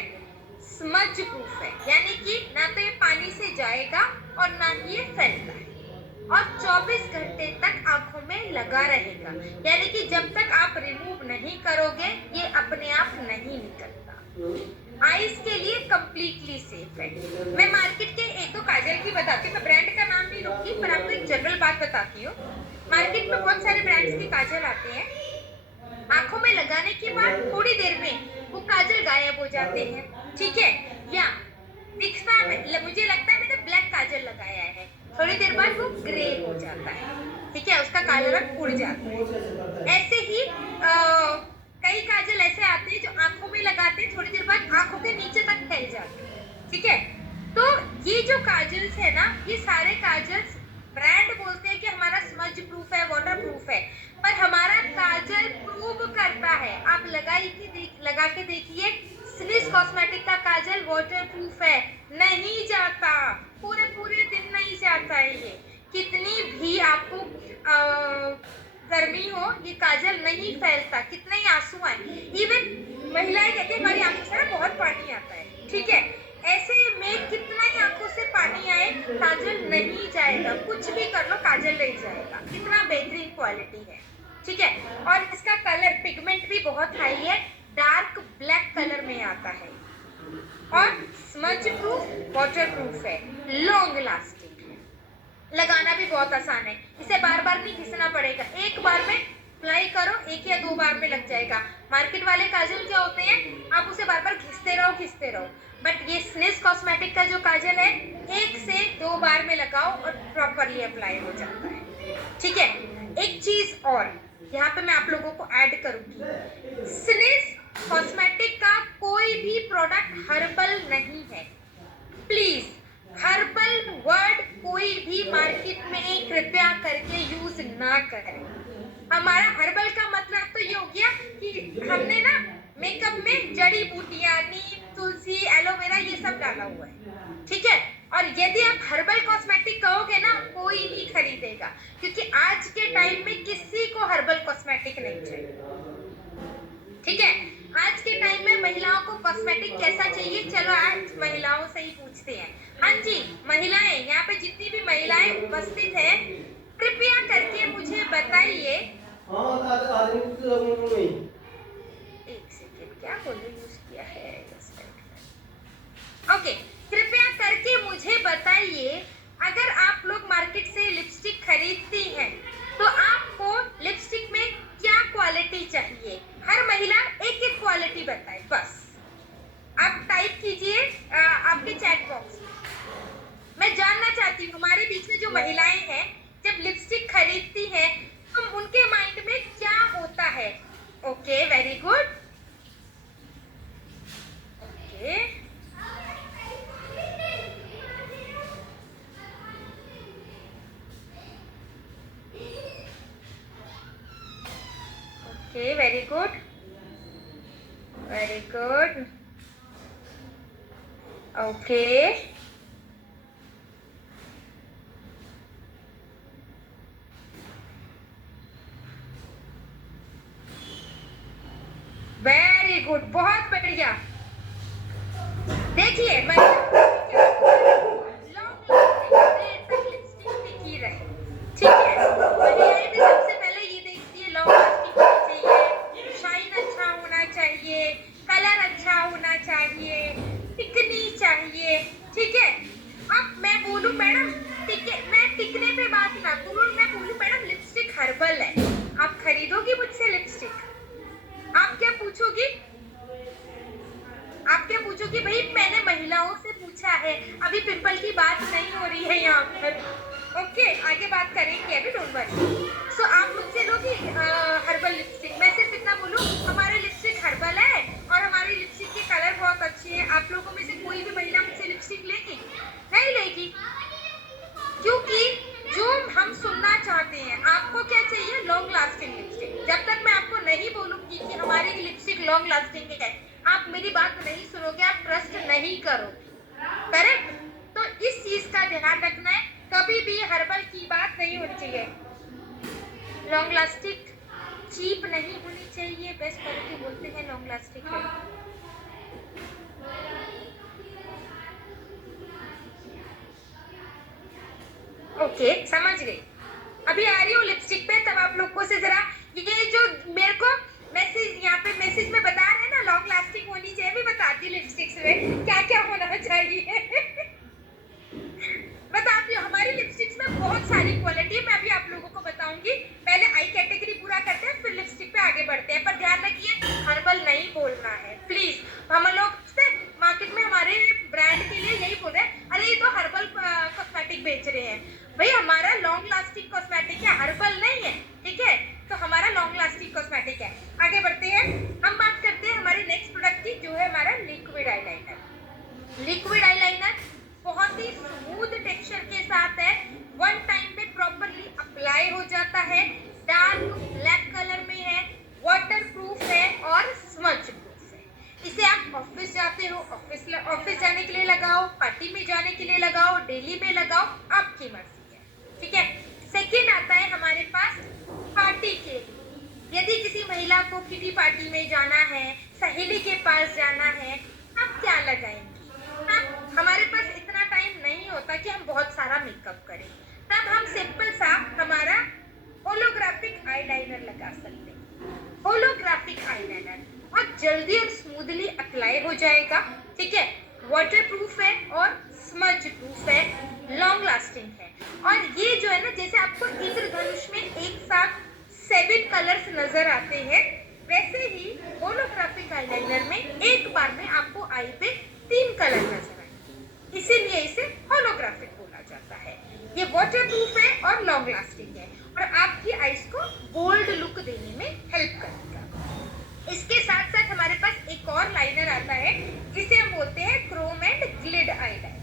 स्मज प्रूफ है, यानी कि ना तो ये पानी से जाएगा और ना ही ये फैलता है, और 24 घंटे तक आंखों में लगा रहेगा, यानी कि जब तक आप रिमूव नहीं करोगे ये अपने आप नहीं निकलता। आईज के लिए कंप्लीटली सेफ है। मैं मार्केट के एक दो काजल की बताती हूँ, मैं ब्रांड का नाम नहीं लूंगी पर आपको एक जनरल बात बताती हूँ। मार्केट में बहुत सारे ब्रांड्स के काजल आते हैं, आंखों में लगाने के बाद थोड़ी देर में वो काजल गायब हो जाते हैं, ठीक है, या दिखता है, मुझे लगता है मैंने ब्लैक काजल लगाया है, थोड़ी देर बाद वो ग्रे हो जाता है, ठीक है, उसका काला रंग उड़ जाता है। ऐसे ही कई काजल ऐसे आते हैं जो आंखों में लगाते हैं, थोड़ी देर बाद आंखों के नीचे तक फैल जाते हैं, ठीक है। तो ये जो काजल्स है ना, ये सारे काजल्स ब्रांड बोलते हैं कि हमारा स्मज प्रूफ है, वाटर प्रूफ है, पर हमारा काजल प्रूव करता है। आप लगा के देखिए, स्निस कॉस्मेटिक का काजल वाटर प्रूफ है, नहीं जाता, पूरे पूरे दिन नहीं जाता है ये, कितनी भी आपको गर्मी हो ये काजल नहीं फैलता, कितने ही आंसू आए, इवन महिलाएं कहती है हमारी आंखों से ना बहुत पानी आता है, ठीक है, ऐसे में कितना ही आंखों से पानी आए काजल नहीं जाएगा, कुछ भी कर लो काजल नहीं जाएगा, कितना बेहतरीन क्वालिटी है, ठीक है। और इसका कलर पिगमेंट भी बहुत हाई है, डार्क ब्लैक कलर में आता है, और स्मज प्रूफ, वाटर प्रूफ है, लॉन्ग लास्टिंग है, लगाना भी बहुत आसान है, इसे बार बार नहीं घिसना पड़ेगा, एक बार में अप्लाई करो, एक या दो बार में लग जाएगा। मार्केट वाले काजल क्या होते हैं, आप उसे बार बार घिसते रहो, बट ये स्निस कॉस्मेटिक का जो काजल है 1 से 2 बार में लगाओ और प्रॉपरली अप्लाई हो जाता है, ठीक है। एक चीज और यहाँ पे मैं आप लोगों को ऐड करूंगी, स्निस कॉस्मेटिक का कोई भी प्रोडक्ट हर्बल नहीं है, प्लीज हर्बल वर्ड कोई भी मार्केट में कृपया करके यूज ना करें। हमारा हर्बल का मतलब तो ये हो गया कि हमने ना मेकअप में जड़ी बूटियां, नीम, तुलसी, एलोवेरा ये सब डाला हुआ है, ठीक है। और यदि आप हर्बल कॉस्मेटिक कहोगे ना कोई नहीं खरीदेगा, क्योंकि आज के टाइम में किसी को हर्बल कॉस्मेटिक नहीं चाहिए, ठीक है। आज के टाइम में महिलाओं को कॉस्मेटिक कैसा चाहिए, चलो आज महिलाओं से ही पूछते हैं। हाँ जी महिलाएं, यहाँ पे जितनी भी महिलाएं उपस्थित हैं कृपया करके मुझे बताइए, एक सेकेंड, क्या बोलो यूज किया है, ओके, कृपया करके मुझे बताइए अगर आप लोग मार्केट से लिपस्टिक खरीदती हैं तो आपको लिपस्टिक में क्या क्वालिटी चाहिए, हर महिला एक एक क्वालिटी बताए, बस आप टाइप कीजिए आपके चैट बॉक्स में। मैं जानना चाहती हूँ हमारे बीच में जो महिलाएं हैं जब लिपस्टिक खरीदती हैं तो उनके माइंड में क्या होता है। Okay very good, okay okay very good, very good, okay very good, बहुत बढ़िया। देखिए लिपस्टिक टिकी रहे, ठीक है, महिलाएं भी सबसे पहले ये देखती है लॉन्ग लास्टिंग होनी चाहिए, शाइन अच्छा होना चाहिए, कलर अच्छा होना चाहिए, टिकनी चाहिए, ठीक है। अब मैं बोलूं मैडम मैं टिकने पे बात ना करूं, मैं बोलूं मैडम लिपस्टिक हर्बल है, आप खरीदोगी मुझसे लिपस्टिक, आप क्या पूछोगी भाई, मैंने महिलाओं से पूछा पूछा है, अभी पिंपल की बात नहीं हो रही है यहाँ पर। ओके, आगे बात करेंगे अभी, डोंट वरी। सो आप मुझसे लोगी हर्बल लिपस्टिक। मैं सिर्फ इतना बोलूँ, हमारे लिपस्टिक हर्बल है और हमारी लिपस्टिक के कलर बहुत अच्छे हैं। आप लोगों में से कोई भी महिला मुझसे लिपस्टिक लेगी? नहीं लेगी, क्योंकि जो हम सुनना चाहते हैं, आपको क्या चाहिए? Long lasting lipstick. जब तक मैं आपको नहीं बोलूंगी कि हमारी लिपस्टिक लॉन्ग लास्टिंग है, आप मेरी बात नहीं सुनोगे, आप ट्रस्ट नहीं करोगे, करेक्ट? तो इस चीज का ध्यान रखना है, कभी भी हर्बल की बात नहीं होनी चाहिए। लॉन्ग लास्टिक चीप नहीं होनी चाहिए, बेस्ट क्वालिटी बोलते हैं लॉन्ग लास्टिक है। ओके, समझ गई। अभी आ रही हूँ लिपस्टिक पे, तब आप लोगों से जरा ये जो मेरे को मैसेज यहाँ पे मैसेज में बता रहे हैं ना, लॉन्ग लास्टिंग होनी चाहिए, भी बताती हूँ लिपस्टिक्स में क्या क्या होना चाहिए। बताती हूँ, हमारी लिपस्टिक्स में बहुत सारी क्वालिटी है, मैं अभी आप लोगों को बताऊंगी। पहले आई कैटेगरी पूरा करते हैं, फिर लिपस्टिक पे आगे बढ़ते हैं। पर ध्यान रखिए, हर्बल नहीं बोलना है प्लीज। हम लोग मार्केट में हमारे ब्रांड के लिए यही बोल रहे हैं, अरे ये तो हर्बल कॉस्मेटिक बेच रहे हैं। भाई हमारा लॉन्ग लास्टिंग कॉस्मेटिक है, हर्बल नहीं है, ठीक है? तो हमारा लॉन्ग लास्टिंग कॉस्मेटिक है। आगे बढ़ते हैं, हम बात करते हैं हमारे नेक्स्ट प्रोडक्ट की, जो है हमारा लिक्विड आईलाइनर। लिक्विड आईलाइनर बहुत ही स्मूथ टेक्सचर के साथ है, वन टाइम पे प्रॉपरली अप्लाई हो जाता है, डार्क ब्लैक कलर में है, वाटर प्रूफ है और स्मज प्रूफ है। इसे आप ऑफिस जाते हो, ऑफिस जाने के लिए लगाओ, पार्टी में जाने के लिए लगाओ, डेली में लगाओ, आपकी मर्जी है, ठीक है? सेकेंड आता है हमारे पास पार्टी के लिए। यदि किसी महिला को किटी पार्टी में जाना है, सहेली के पास जाना है, आप क्या लगाएंगे? हमारे पास इतना टाइम नहीं होता कि हम बहुत सारा मेकअप करें, तब हम सिंपल सा हमारा होलोग्राफिक आईलाइनर लगा सकते हैं। होलोग्राफिक आईलाइनर बहुत जल्दी और स्मूथली अप्लाई हो जाएगा, ठीक है? वाटर प्रूफ है और स्मज प्रूफ है, लॉन्ग लास्टिंग है। और ये जो है ना, जैसे आपको इंद्रधनुष में एक साथ 7 कलर्स नजर आते हैं, वैसे ही होलोग्राफिक आईलाइनर में एक बार में आपको आई पे 3 कलर नजर आएंगे, इसीलिए इसे होलोग्राफिक बोला जाता है। ये वाटर प्रूफ है और लॉन्ग लास्टिंग है और आपकी आईज को बोल्ड लुक देने में हेल्प करेगा। इसके साथ साथ हमारे पास एक और लाइनर आता है, जिसे हम बोलते हैं क्रोम एंड ग्लिड आईलाइनर।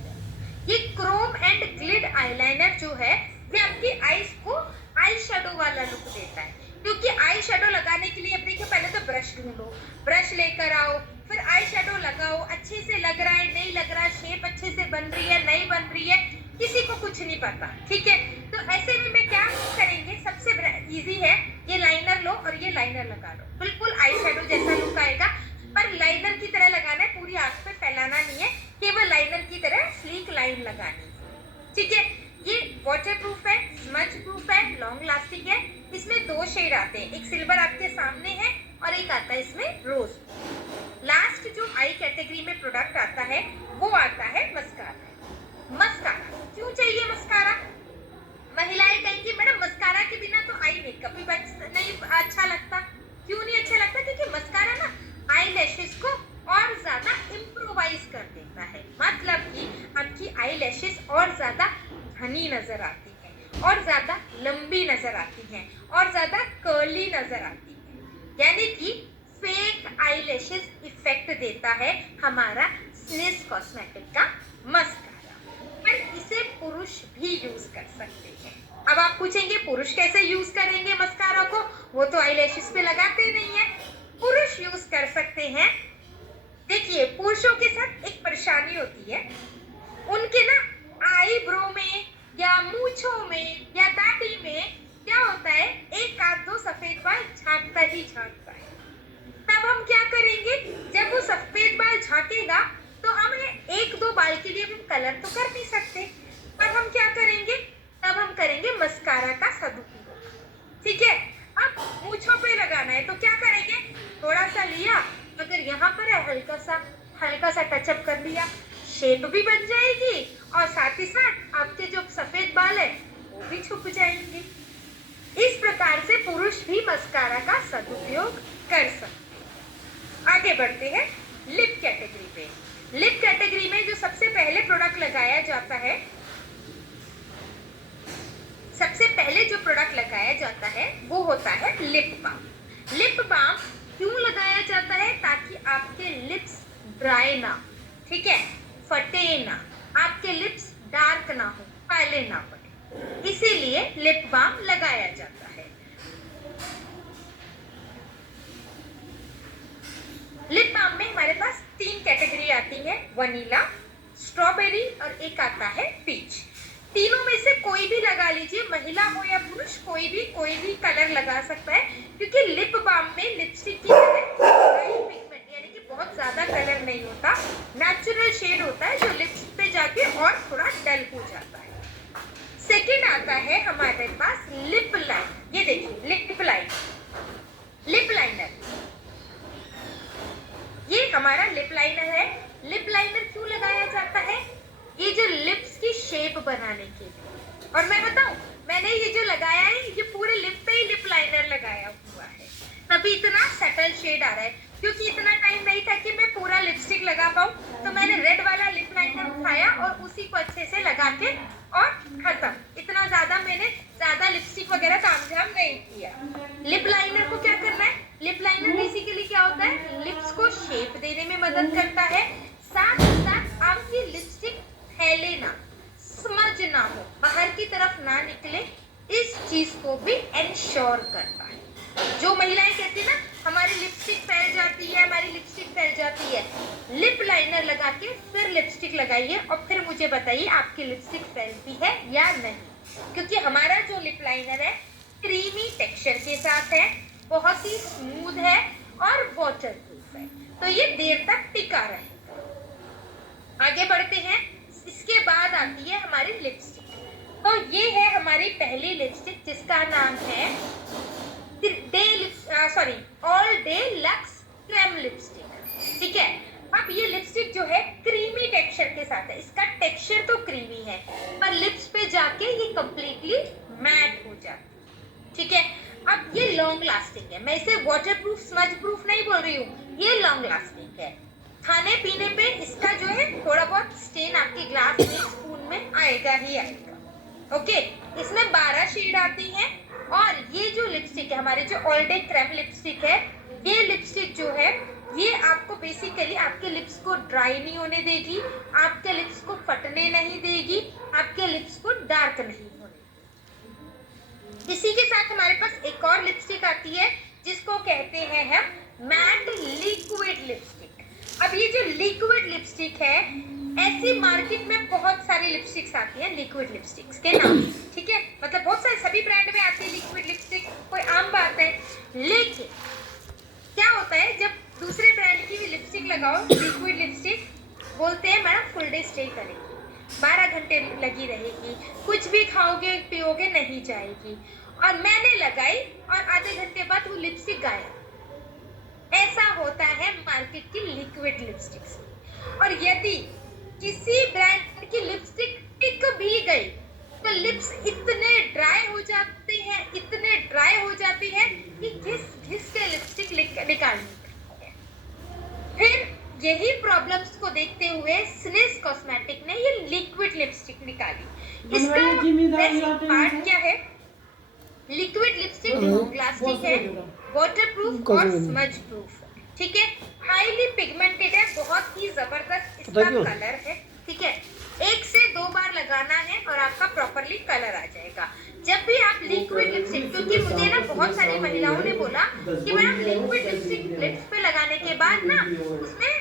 ये क्रोम एंड ग्लिड आईलाइनर जो है, ये आपकी आईज को आई शेडो वाला लुक देता है। क्योंकि आई शेडो लगाने के लिए अब देखिए, पहले तो ब्रश ढूंढो, ब्रश लेकर आओ, फिर आई शेडो लगाओ, अच्छे से लग रहा है नहीं लग रहा है, शेप अच्छे से बन रही है नहीं बन रही है, किसी को कुछ नहीं पता, ठीक है? तो ऐसे में मैं क्या करेंगे, सबसे इजी है, ये लाइनर लो और ये लाइनर लगा लो, बिल्कुल आई शेडो जैसा लुक आएगा। पर लाइनर की तरह लगाना है, पूरी आंख पे फैलाना नहीं है, केवल लाइनर की तरह स्लीक लाइन लगानी है, ठीक है? ये वाटर प्रूफ है, स्मज प्रूफ है, लॉन्ग लास्टिंग है। इसमें 2 शेड आते हैं, एक सिल्वर आपके सामने है और एक आता है इसमें रोज। लास्ट जो आई कैटेगरी में प्रोडक्ट आता है, वो आता है मस्कारा। मस्कारा क्यों चाहिए? मस्कारा महिलाएं कहेंगी मैडम मस्कारा के बिना तो आई मेकअप भी नहीं अच्छा लगता। क्यों नहीं अच्छा लगता? क्योंकि मस्कारा ना आई लैशेस को और ज्यादा इम्प्रोवाइज कर देता है, मतलब कि आपकी आई लैशेस और ज्यादा घनी नजर आती है और ज्यादा लंबी नजर आती है और ज्यादा कर्ली नजर आती है, यानी कि फेक आई लैशेस इफेक्ट देता है हमारा स्नेस कॉस्मेटिक का मस्कारा। पर इसे पुरुष भी यूज कर सकते हैं। अब आप पूछेंगे पुरुष कैसे यूज करेंगे मस्कारा को? वो तो आई लैशेस पे लगाते नहीं है, पुरुष यूज कर सकते हैं। देखिए, पुरुषों के साथ एक परेशानी होती है, उनके ना आईब्रो में या मूंछों में या दाढ़ी में क्या होता है, एक आध दो सफेद बाल झांकता ही झांकता है। तब हम क्या करेंगे, जब वो सफेद बाल झांकेगा तो हम 1-2 बाल के लिए हम कलर तो कर नहीं सकते, पर हम क्या करेंगे, तब हम करेंगे मस्कारा का सदुपयोग, ठीक है? अब मूंछों पे लगाना है तो क्या करेंगे, थोड़ा सा लिया, अगर यहाँ पर है हल्का सा टचअप कर लिया, शेप भी बन जाएगी और साथ ही साथ आपके जो सफेद बाल है वो भी छुप जाएंगे। इस प्रकार से पुरुष भी मस्कारा का सदुपयोग कर सकते हैं। आगे बढ़ते हैं लिप कैटेगरी पे। लिप कैटेगरी में जो सबसे पहले प्रोडक्ट लगाया जाता है, सबसे पहले जो प्रोडक्ट लगाया जाता है वो होता है लिप बाम। लिप बाम क्यों लगाया जाता है? ताकि आपके लिप्स ड्राई ना हो, ठीक है, फटे ना, आपके लिप्स डार्क ना हो, काले ना पड़े, इसीलिए लिप बाम लगाया जाता है। लिप बाम में हमारे पास 3 कैटेगरी आती है, वनीला, स्ट्रॉबेरी और एक आता है पीच। तीनों में से कोई भी लगा लीजिए, महिला हो या पुरुष, कोई भी कलर लगा सकता है, क्योंकि लिप बाम में लिपस्टिक की पिगमेंट यानी कि बहुत ज्यादा कलर नहीं होता, नेचुरल शेड होता है जो लिप्स पे जाके और थोड़ा डल हो जाता है। सेकंड आता है हमारे पास लिप लाइन। ये देखिए लिप लाइन, लिप लाइनर, ये हमारा लिप लाइनर है। लिप लाइनर क्यों लगाया जाता है? ये जो लिप्स की शेप बनाने के लिए। और मैं बताऊं, मैंने ये जो लगाया है ये पूरे लिप पे ही लिप लाइनर लगाया हुआ है, तभी इतना सटल शेड आ रहा है। क्योंकि इतना टाइम नहीं था कि मैं पूरा लिपस्टिक लगा पाऊं, तो मैंने रेड वाला लिप लाइनर उठाया और उसी को अच्छे से लगा के और खत्म। इतना मैंने ज्यादा लिपस्टिक वगैरह तामझाम नहीं किया। लिप लाइनर को क्या करना है? लिप लाइनर बेसिकली क्या होता है? लिप्स को शेप देने में मदद करता है, साथ ही साथ आपकी लिपस्टिक फैले ना, स्मज ना हो, बाहर की तरफ ना निकले, इस चीज को भी इंश्योर करता है। जो महिलाएं कहती है ना हमारी लिपस्टिक फैल जाती है, हमारी लिपस्टिक फैल जाती है, लिप लाइनर लगा के फिर लिपस्टिक लगाइए और फिर मुझे बताइए आपकी लिपस्टिक फैलती है या नहीं। क्योंकि हमारा जो लिप लाइनर है क्रीमी टेक्सचर के साथ है, बहुत ही स्मूथ है और वाटरप्रूफ है, तो ये देर तक टिका रहेगा। आगे बढ़ते हैं। इसके बाद आती है हमारी लिपस्टिक। तो ये है हमारी पहली लिपस्टिक जिसका नाम है all day lux cream lipstick. ठीक है, अब ये लिपस्टिक जो है क्रीमी टेक्सचर के साथ है। इसका टेक्सचर तो क्रीमी है पर लिप्स पे जाके ये कंप्लीटली मैट हो जाती है। ठीक है, अब ये लॉन्ग लास्टिंग है। मैं इसे वाटरप्रूफ स्मज प्रूफ नहीं बोल रही हूँ, ये लॉन्ग लास्टिंग है। खाने पीने पे इसका जो है थोड़ा बहुत स्टेन आपके ग्लास में स्पून में आएगा ही आएगा। ओके, इसमें 12 शेड आती हैं और ये जो लिपस्टिक है हमारे जो ऑल डे क्रीम लिपस्टिक है, ये लिपस्टिक जो है ये आपको बेसिकली आपके लिप्स को ड्राई नहीं होने देगी, आपके लिप्स को फटने नहीं देगी, आपके लिप्स को डार्क नहीं होने देगी। इसी के साथ हमारे पास एक और लिपस्टिक आती है जिसको कहते हैं हम मैट लिक्विड लिपस्टिक। अब ये जो लिक्विड लिपस्टिक है, ऐसी मार्केट में बहुत सारी लिपस्टिक्स आती हैं लिक्विड लिपस्टिक्स के नाम। ठीक है, मतलब बहुत सारे सभी ब्रांड में आती है लिक्विड लिपस्टिक, कोई आम बात है। लेकिन क्या होता है जब दूसरे ब्रांड की भी लिपस्टिक लगाओ लिक्विड लिपस्टिक, बोलते हैं मैडम फुल डे स्टे करेगी, 12 घंटे लगी रहेगी, कुछ भी खाओगे पियोगे नहीं जाएगी। और मैंने लगाई और आधे घंटे बाद वो लिपस्टिक गायब। ऐसा होता है मार्केट की लिक्विड लिपस्टिक से। और यदि किसी ब्रांड की लिपस्टिक टिक भी गई तो लिप्स इतने ड्राई हो जाते हैं, इतने ड्राई हो जाती है कि घिस घिस के लिपस्टिक निकालनी पड़ती है। फिर यही प्रॉब्लम्स को देखते हुए स्नेस कॉस्मेटिक ने ये लिक्विड लिपस्टिक निकाली। इसका बेस्ट पार्ट क्या है? लिक्विड लिपस्टिक लॉन्ग लास्टिंग है, वाटरप्रूफ और स्मज प्रूफ। ठीक है, हाईली पिगमेंटेड है, बहुत ही जबरदस्त इसका कलर है। ठीक है, 1 से 2 बार लगाना है और आपका प्रॉपरली कलर आ जाएगा। जब भी आप लिक्विड लिपस्टिक, क्योंकि मुझे ना बहुत सारी महिलाओं ने बोला कि मैडम लिक्विड लिपस्टिक लिप्स पे लगाने के बाद ना उसमें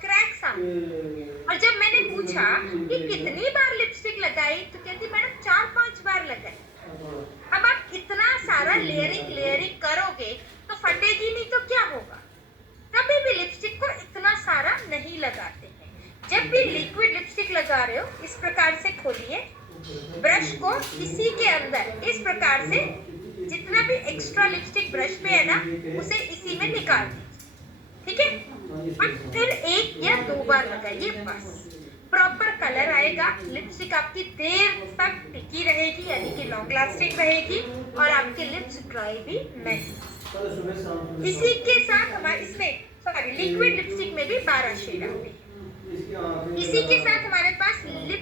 क्रैक्स आ, और जब मैंने पूछा कि कितनी बार लिपस्टिक लगाई तो कहती मैडम 4-5 बार लगाई। अब आप इतना सारा लेयरिंग करोगे तो फटेगी नहीं तो क्या होगा? कभी भी लिपस्टिक को इतना सारा नहीं लगाते हैं। जब भी लिक्विड लिपस्टिक लगा रहे हो इस प्रकार से खोलिए ब्रश को, इसी के अंदर इस प्रकार से जितना भी एक्स्ट्रा लिपस्टिक ब्रश पे है ना उसे इसी में निकाल दीजिए। ठीक है, और फिर 1 या 2 बार लगाइए, बस प्रॉपर कलर आएगा। लिपस्टिक आपकी देर तक टिकी रहेगी यानी कि लॉन्ग लास्टिंग रहेगी और आपके लिप्स ड्राई भी नहीं। इसी के साथ हमारे इसमें लिक्विड लिपस्टिक में भी 12 शेड आते हैं। इसी के साथ हमारे पास लिप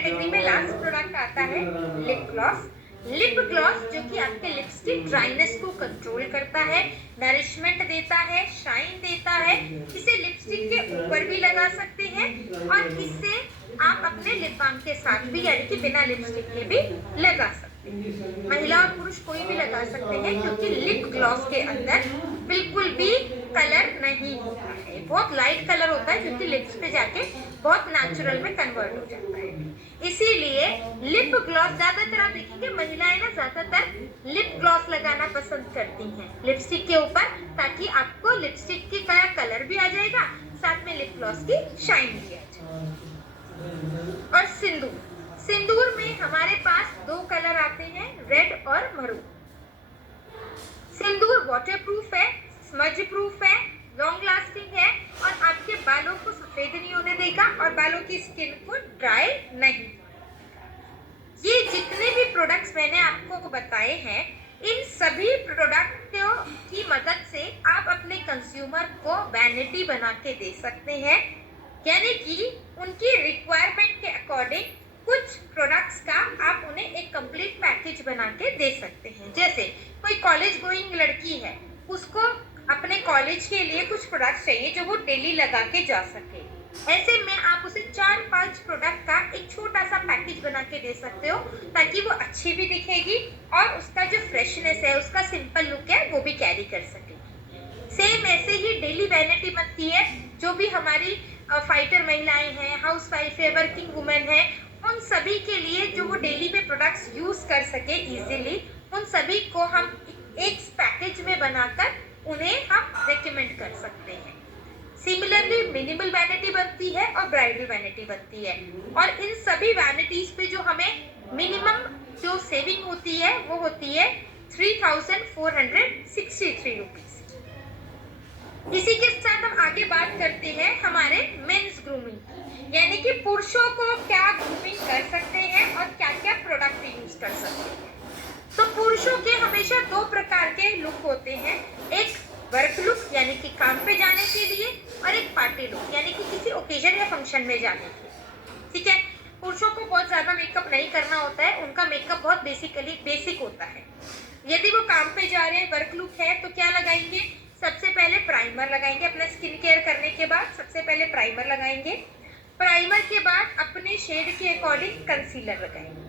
कैटेगरी में लास्ट प्रोडक्ट आता है लिप ग्लॉस। लिप ग्लॉस जो कि आपके लिप्स की ड्राइनेस को कंट्रोल करता है, नरिशमेंट देता है, शाइन देता है। इसे लिपस्टिक के ऊपर भी लगा सकते हैं और इसे आप अपने लिप बाम के साथ भी यानी कि बिना लिपस्टिक के भी लगा सकते हैं। महिला और पुरुष कोई भी लगा सकते हैं क्योंकि लिप ग्लॉस के अंदर बिल्कुल भी कलर नहीं होता है, बहुत लाइट कलर होता है क्योंकि लिप्स पे जाके बहुत नेचुरल में कन्वर्ट हो जाता है। इसीलिए लिप ग्लॉस ज्यादातर आप देखेंगे महिलाएं ना ज्यादातर लिप ग्लॉस लगाना पसंद करती हैं लिपस्टिक के ऊपर, ताकि आपको लिपस्टिक की का कलर भी आ जाएगा, साथ में लिप ग्लॉस की शाइन भी आ जाएगी। और सिंदूर, सिंदूर में हमारे पास दो कलर आते हैं, रेड और मरून। सिंदूर वाटरप्रूफ है, स्मज प्रूफ है, लॉन्ग लास्टिंग है और आपके बालों को सफेद नहीं होने देगा और बालों की स्किन को ड्राई नहीं। ये जितने भी प्रोडक्ट्स मैंने आपको बताए हैं, इन सभी प्रोडक्टों की मदद से आप अपने कंज्यूमर को वैनिटी बना के दे सकते हैं, यानी कि उनकी रिक्वायरमेंट के अकॉर्डिंग कुछ प्रोडक्ट्स का आप उन्हें एक कंप्लीट पैकेज बना के दे सकते हैं। जैसे कोई कॉलेज गोइंग लड़की है, उसको अपने कॉलेज के लिए कुछ प्रोडक्ट्स चाहिए जो वो डेली लगा के जा सके, ऐसे में आप उसे 4-5 प्रोडक्ट का एक छोटा सा पैकेज बना के दे सकते हो, ताकि वो अच्छी भी दिखेगी और उसका जो फ्रेशनेस है, उसका सिंपल लुक है, वो भी कैरी कर सकेगी। सेम ऐसे ही डेली वैनिटी बनती है, जो भी हमारी फाइटर महिलाएं हैं, हाउसवाइफ है, वर्किंग वुमेन है, उन सभी के लिए जो वो डेली में प्रोडक्ट्स यूज कर सके इजीली, उन सभी को हम एक पैकेज में बनाकर उन्हें हम रेकमेंड कर सकते हैं। सिमिलरली मिनिमल वैनिटी बनती है और ब्राइडल वैनिटी बनती है, और इन सभी वैनिटीज पे जो हमें मिनिमम जो सेविंग होती है वो होती है 3463 रुपीज। इसी के साथ हम आगे बात करते हैं हमारे मेंस ग्रूमिंग, यानी कि पुरुषों को क्या ग्रूमिंग कर सकते हैं और क्या क्या प्रोडक्ट यूज कर सकते हैं। तो पुरुषों के हमेशा दो प्रकार के लुक होते हैं, एक वर्क लुक यानी कि काम पे जाने के लिए, और एक पार्टी लुक यानी कि किसी ओकेजन या फंक्शन में जाने के लिए। ठीक है, पुरुषों को बहुत ज्यादा मेकअप नहीं करना होता है, उनका मेकअप बहुत बेसिक होता है। यदि वो काम पे जा रहे हैं, वर्क लुक है, तो क्या लगाएंगे, सबसे पहले प्राइमर लगाएंगे। अपना स्किन केयर करने के बाद सबसे पहले प्राइमर लगाएंगे। प्राइमर के बाद अपने शेड के अकॉर्डिंग कंसीलर लगाएंगे।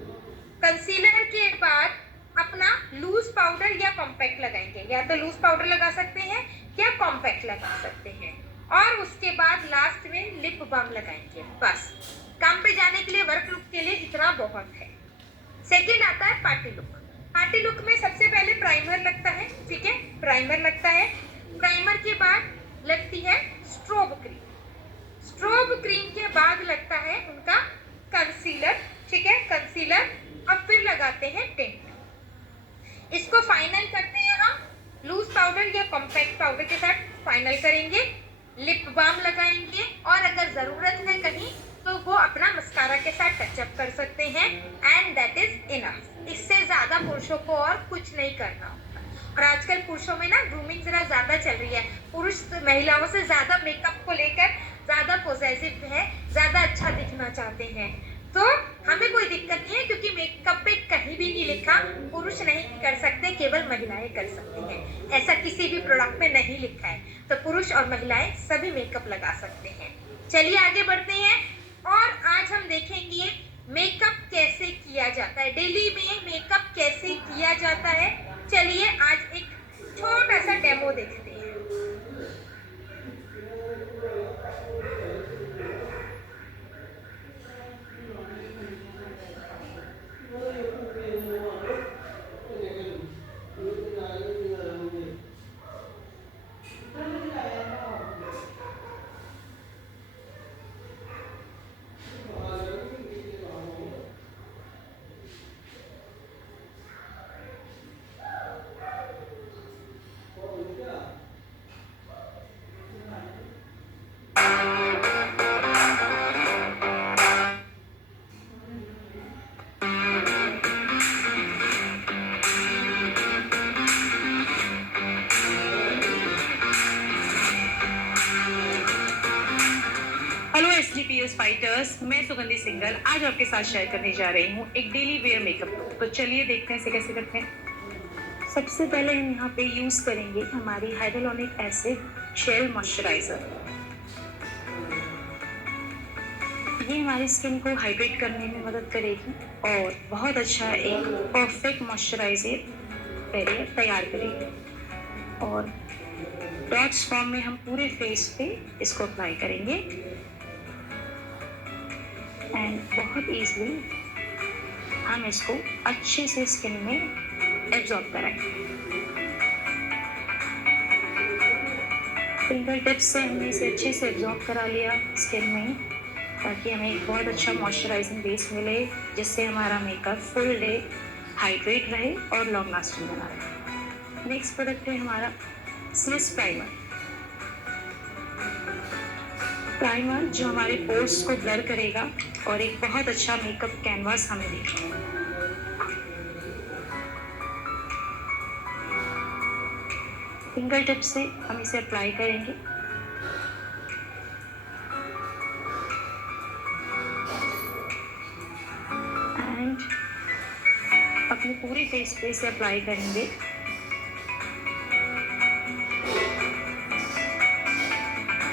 कंसीलर के बाद अपना लूज पाउडर या कॉम्पैक्ट लगाएंगे, या तो लूज पाउडर लगा सकते हैं या कॉम्पैक्ट लगा सकते हैं, और उसके बाद लास्ट में लिप बाम लगाएंगे। बस काम पे जाने के लिए, वर्क लुक के लिए इतना बहुत है। सेकंड आता है पार्टी लुक। पार्टी लुक में सबसे पहले प्राइमर लगता है, ठीक है, प्राइमर लगता है। प्राइमर के बाद लगती है स्ट्रोब क्रीम। स्ट्रोब क्रीम के बाद लगता है उनका कंसीलर, ठीक है, कंसीलर, और फिर लगाते हैं टिंट। इसको फाइनल करते हैं हम लूज पाउडर या कॉम्पैक्ट पाउडर के साथ फाइनल करेंगे, लिप बाम लगाएंगे, और अगर जरूरत है कहीं तो वो अपना मस्कारा के साथ टचअप कर सकते हैं, एंड दैट इज इनफ। इससे ज्यादा पुरुषों को और कुछ नहीं करना होता। और आजकल पुरुषों में ना ग्रूमिंग जरा ज्यादा चल रही है, पुरुष महिलाओं से ज्यादा मेकअप को लेकर ज्यादा पॉजिटिव है, ज्यादा अच्छा दिखना चाहते हैं। तो हमें कोई दिक्कत नहीं है, क्योंकि मेकअप पे कहीं भी नहीं लिखा पुरुष नहीं कर सकते, केवल महिलाएं कर सकती हैं, ऐसा किसी भी प्रोडक्ट में नहीं लिखा है। तो पुरुष और महिलाएं सभी मेकअप लगा सकते हैं। चलिए आगे बढ़ते हैं, और आज हम देखेंगे मेकअप कैसे किया जाता है, डेली में मेकअप कैसे किया जाता है। चलिए आज एक छोटा सा डेमो देखते हैं। जीपीएस फाइटर्स, मैं सुगंधी सिंगल आज आपके साथ शेयर करने जा रही हूँ एक डेली वेयर मेकअप लुक। तो चलिए देखते हैं इसे कैसे करते हैं। सबसे पहले हम यहाँ पे यूज करेंगे हमारी हाइड्रोलॉनिक एसिड जेल मॉइस्चराइजर। ये हमारी स्किन को हाइड्रेट करने में मदद करेगी और बहुत अच्छा एक परफेक्ट मॉइस्चराइजर बैरियर तैयार करेगी। और डॉट्स फॉर्म में हम पूरे फेस पे इसको अप्लाई करेंगे एंड बहुत इजीली हम इसको अच्छे से स्किन में एब्जॉर्ब कराएंगे। फिंगर टिप्स से हमने इसे अच्छे से एब्जॉर्ब करा लिया स्किन में, ताकि हमें एक बहुत अच्छा मॉइस्चराइजिंग बेस मिले, जिससे हमारा मेकअप फुल डे हाइड्रेट रहे और लॉन्ग लास्टिंग बना रहे। नेक्स्ट प्रोडक्ट है हमारा स्विस प्राइमर। प्राइमर जो हमारे पोर्स को ब्लर करेगा और एक बहुत अच्छा मेकअप कैनवास हमें देगा। फिंगर टिप से हम इसे अप्लाई करेंगे एंड अपने पूरे फेस पे इसे अप्लाई करेंगे।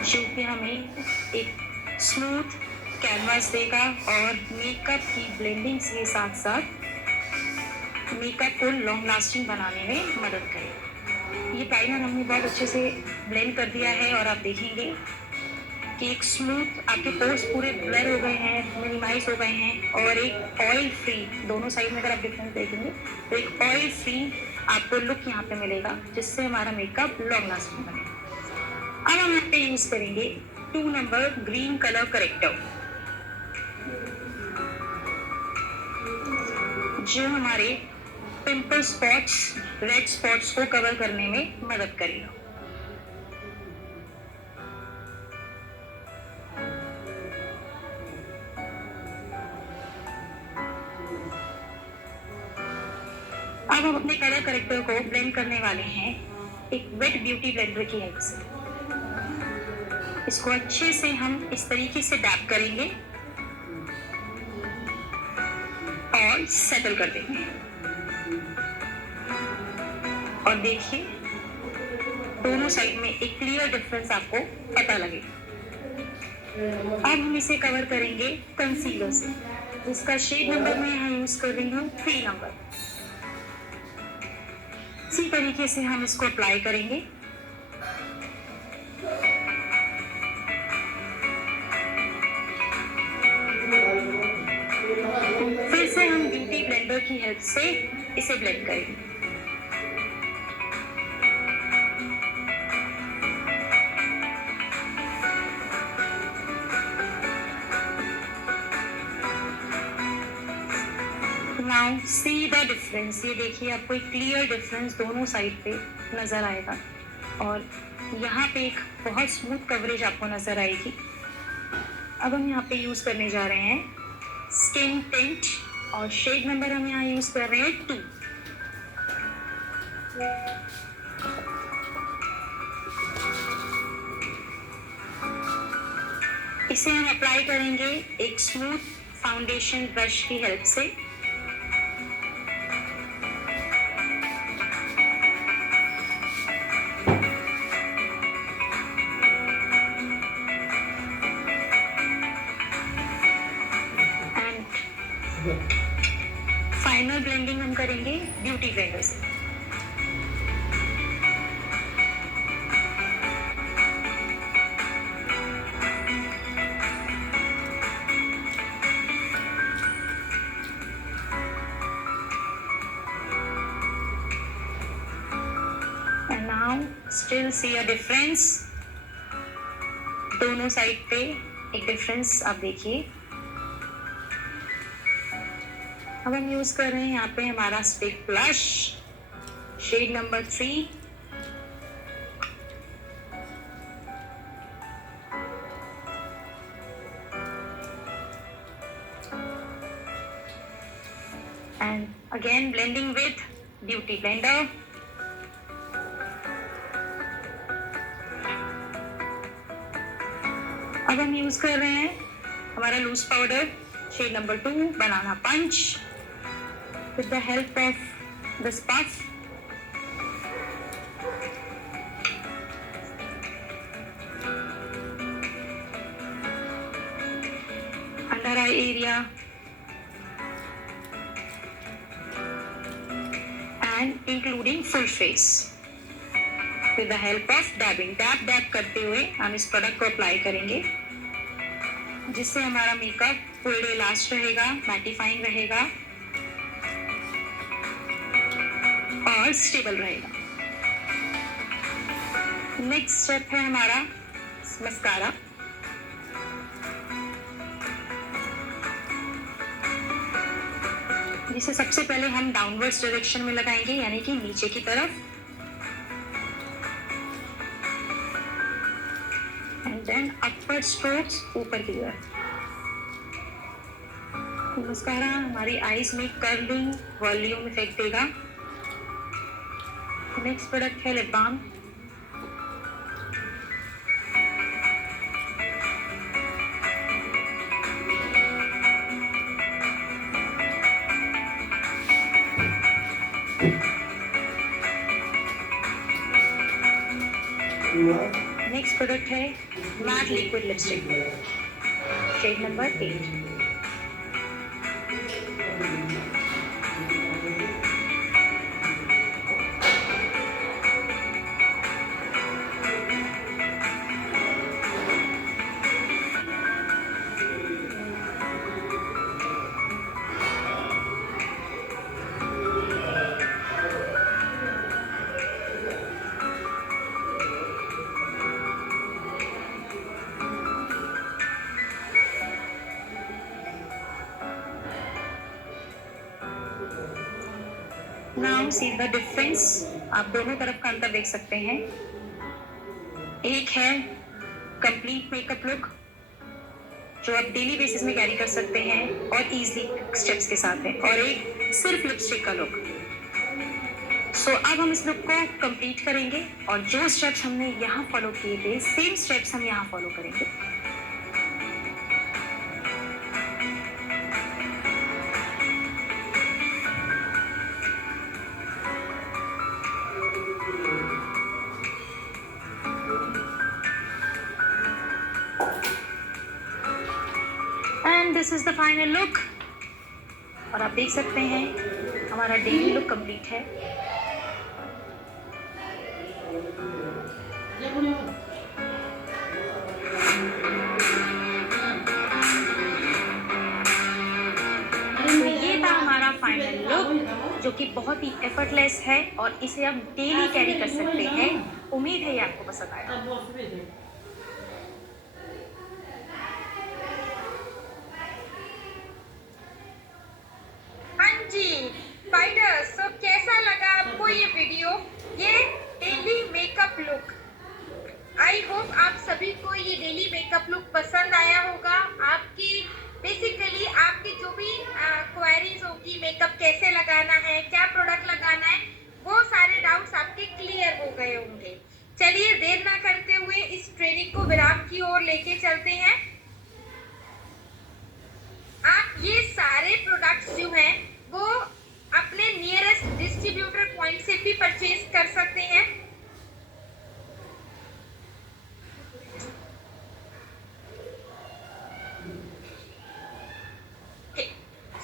जो कि हमें एक स्मूथ कैनवास देगा और मेकअप की ब्लेंडिंग के साथ साथ मेकअप को लॉन्ग लास्टिंग बनाने में मदद करेगा। ये प्राइमर हमने बहुत अच्छे से ब्लेंड कर दिया है और आप देखेंगे कि एक स्मूथ आपके पोर्स पूरे ब्लर हो गए हैं, मिनिमाइज हो गए हैं और एक ऑयल फ्री, दोनों साइड में अगर आप डिफरेंस देखेंगे तो एक ऑयल फ्री आपको लुक यहाँ पे मिलेगा, जिससे हमारा मेकअप लॉन्ग लास्टिंग बनेगा। अब हम यहाँ पे यूज करेंगे 2 नंबर ग्रीन कलर करेक्टर, जो हमारे पिंपल स्पॉट्स, रेड स्पॉट्स को कवर करने में मदद करेगा। अब हम अपने कलर करेक्टर को ब्लेंड करने वाले हैं एक वेट ब्यूटी ब्लेंडर की हेल्प से। इसको अच्छे से हम इस तरीके से डैप करेंगे और सेटल कर देंगे। और देखिए दोनों साइड में एक क्लियर डिफरेंस आपको पता लगेगा। अब हम इसे कवर करेंगे कंसीलर से। इसका शेड नंबर में यहाँ यूज कर रही हूँ 3 नंबर। इसी तरीके से हम इसको अप्लाई करेंगे। फिर से हम ब्यूटी ब्लेंडर की हेल्प से इसे ब्लेंड करेंगे। Now see the difference. ये देखिए आपको एक क्लियर डिफरेंस दोनों साइड पे नजर आएगा और यहाँ पे एक बहुत स्मूथ कवरेज आपको नजर आएगी। अब हम यहाँ पे यूज करने जा रहे हैं स्किन टिंट और शेड नंबर हम यहाँ यूज कर रहे हैं 2। इसे हम अप्लाई करेंगे एक स्मूथ फाउंडेशन ब्रश की हेल्प से। फाइनल ब्लेंडिंग हम करेंगे ब्यूटी ब्लेंडर से। And now still see a difference। दोनों साइड पे एक डिफरेंस आप देखिए। अब हम यूज कर रहे हैं यहाँ पे हमारा stick blush shade number 3। and again blending with beauty blender। अब हम यूज कर रहे हैं हमारा loose powder shade number 2 banana punch with the help of this puff. Under eye area and including full face with the help of dabbing. Dab करते हुए हम इस प्रोडक्ट को अप्लाई करेंगे जिससे हमारा मेकअप फुल डे लास्ट रहेगा, मैटिफाइंग रहेगा और स्टेबल रहेगा। नेक्स्ट स्टेप है हमारा मस्कारा। जिसे सबसे पहले हम डाउनवर्ड्स डायरेक्शन में लगाएंगे, यानी कि नीचे की तरफ, एंड देन अपवर्ड स्ट्रोक्स ऊपर की तरफ। मस्कारा हमारी आईज में कर्लिंग वॉल्यूम इफेक्ट देगा। नेक्स्ट प्रोडक्ट है लिप बाम। नेक्स्ट प्रोडक्ट है matte liquid lipstick shade number 8। Now see the difference. आप दोनों तरफ का अंतर देख सकते हैं। एक है कंप्लीट मेकअप लुक जो आप डेली बेसिस में कैरी कर सकते हैं और इजीली स्टेप्स के साथ है, और एक सिर्फ लिपस्टिक का लुक। सो अब हम इस लुक को कंप्लीट करेंगे और जो स्टेप्स हमने यहाँ फॉलो किए थे सेम स्टेप्स हम यहाँ फॉलो करेंगे। And this is the final look. और आप देख सकते हैं हमारा डेली लुक कंप्लीट है। तो ये था हमारा फाइनल लुक जो कि बहुत ही एफर्टलेस है और इसे आप डेली कैरी कर सकते हैं। उम्मीद है ये आपको पसंद आया। फाइटर्स, तो कैसा लगा आपको ये वीडियो, ये daily makeup look? I hope आप सभी को ये डेली मेकअप लुक पसंद आया होगा। आपकी बेसिकली आपकी जो भी क्वेरीज होगी, मेकअप कैसे लगाना है, क्या प्रोडक्ट लगाना है, वो सारे डाउट्स आपके क्लियर हो गए होंगे। चलिए देर ना करते हुए इस ट्रेनिंग को विराम की ओर लेके चलते हैं। आप ये सारे प्रोडक्ट्स जो हैं वो अपने नियरेस्ट डिस्ट्रीब्यूटर पॉइंट से भी परचेज कर सकते हैं।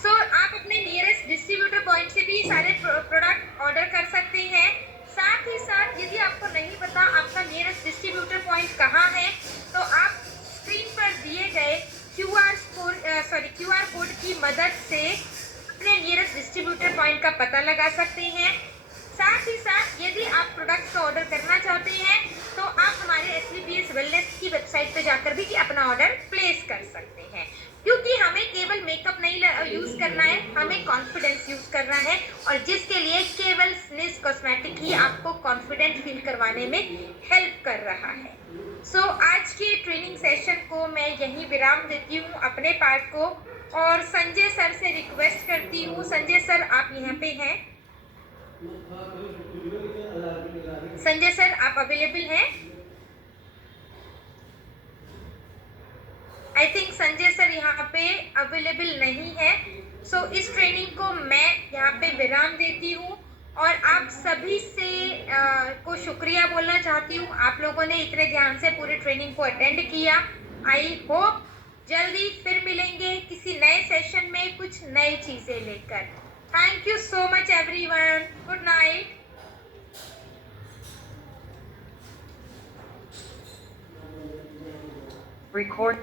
सो आप अपने नियरेस्ट डिस्ट्रीब्यूटर पॉइंट से भी सारे प्रोडक्ट ऑर्डर कर सकते हैं। साथ ही साथ यदि आपको नहीं पता आपका नियरेस्ट डिस्ट्रीब्यूटर पॉइंट कहाँ है, तो आप स्क्रीन पर दिए गए क्यूआर कोड की मदद से अपने नियरेस्ट डिस्ट्रीब्यूटर पॉइंट का पता लगा सकते हैं। साथ ही साथ यदि आप प्रोडक्ट्स का ऑर्डर करना चाहते हैं तो आप हमारे SVPS वेलनेस की वेबसाइट पर जाकर भी अपना ऑर्डर प्लेस कर सकते हैं, क्योंकि हमें केवल मेकअप नहीं यूज करना है, हमें कॉन्फिडेंस यूज करना है, और जिसके लिए केवल स्निज कॉस्मेटिक ही आपको कॉन्फिडेंट फील करवाने में हेल्प कर रहा है। सो आज के ट्रेनिंग सेशन को मैं यहीं विराम देती हूँ अपने पार्ट को, और संजय सर से रिक्वेस्ट करती हूँ। संजय सर आप यहाँ पे हैं? संजय सर आप अवेलेबल हैं? आई थिंक संजय सर यहाँ पे अवेलेबल नहीं है, सो इस ट्रेनिंग को मैं यहाँ पे विराम देती हूँ और आप सभी से को शुक्रिया बोलना चाहती हूँ। आप लोगों ने इतने ध्यान से पूरी ट्रेनिंग को अटेंड किया। आई होप जल्दी फिर मिलेंगे किसी नए सेशन में कुछ नई चीजें लेकर। Thank you so much everyone. Good night. Record.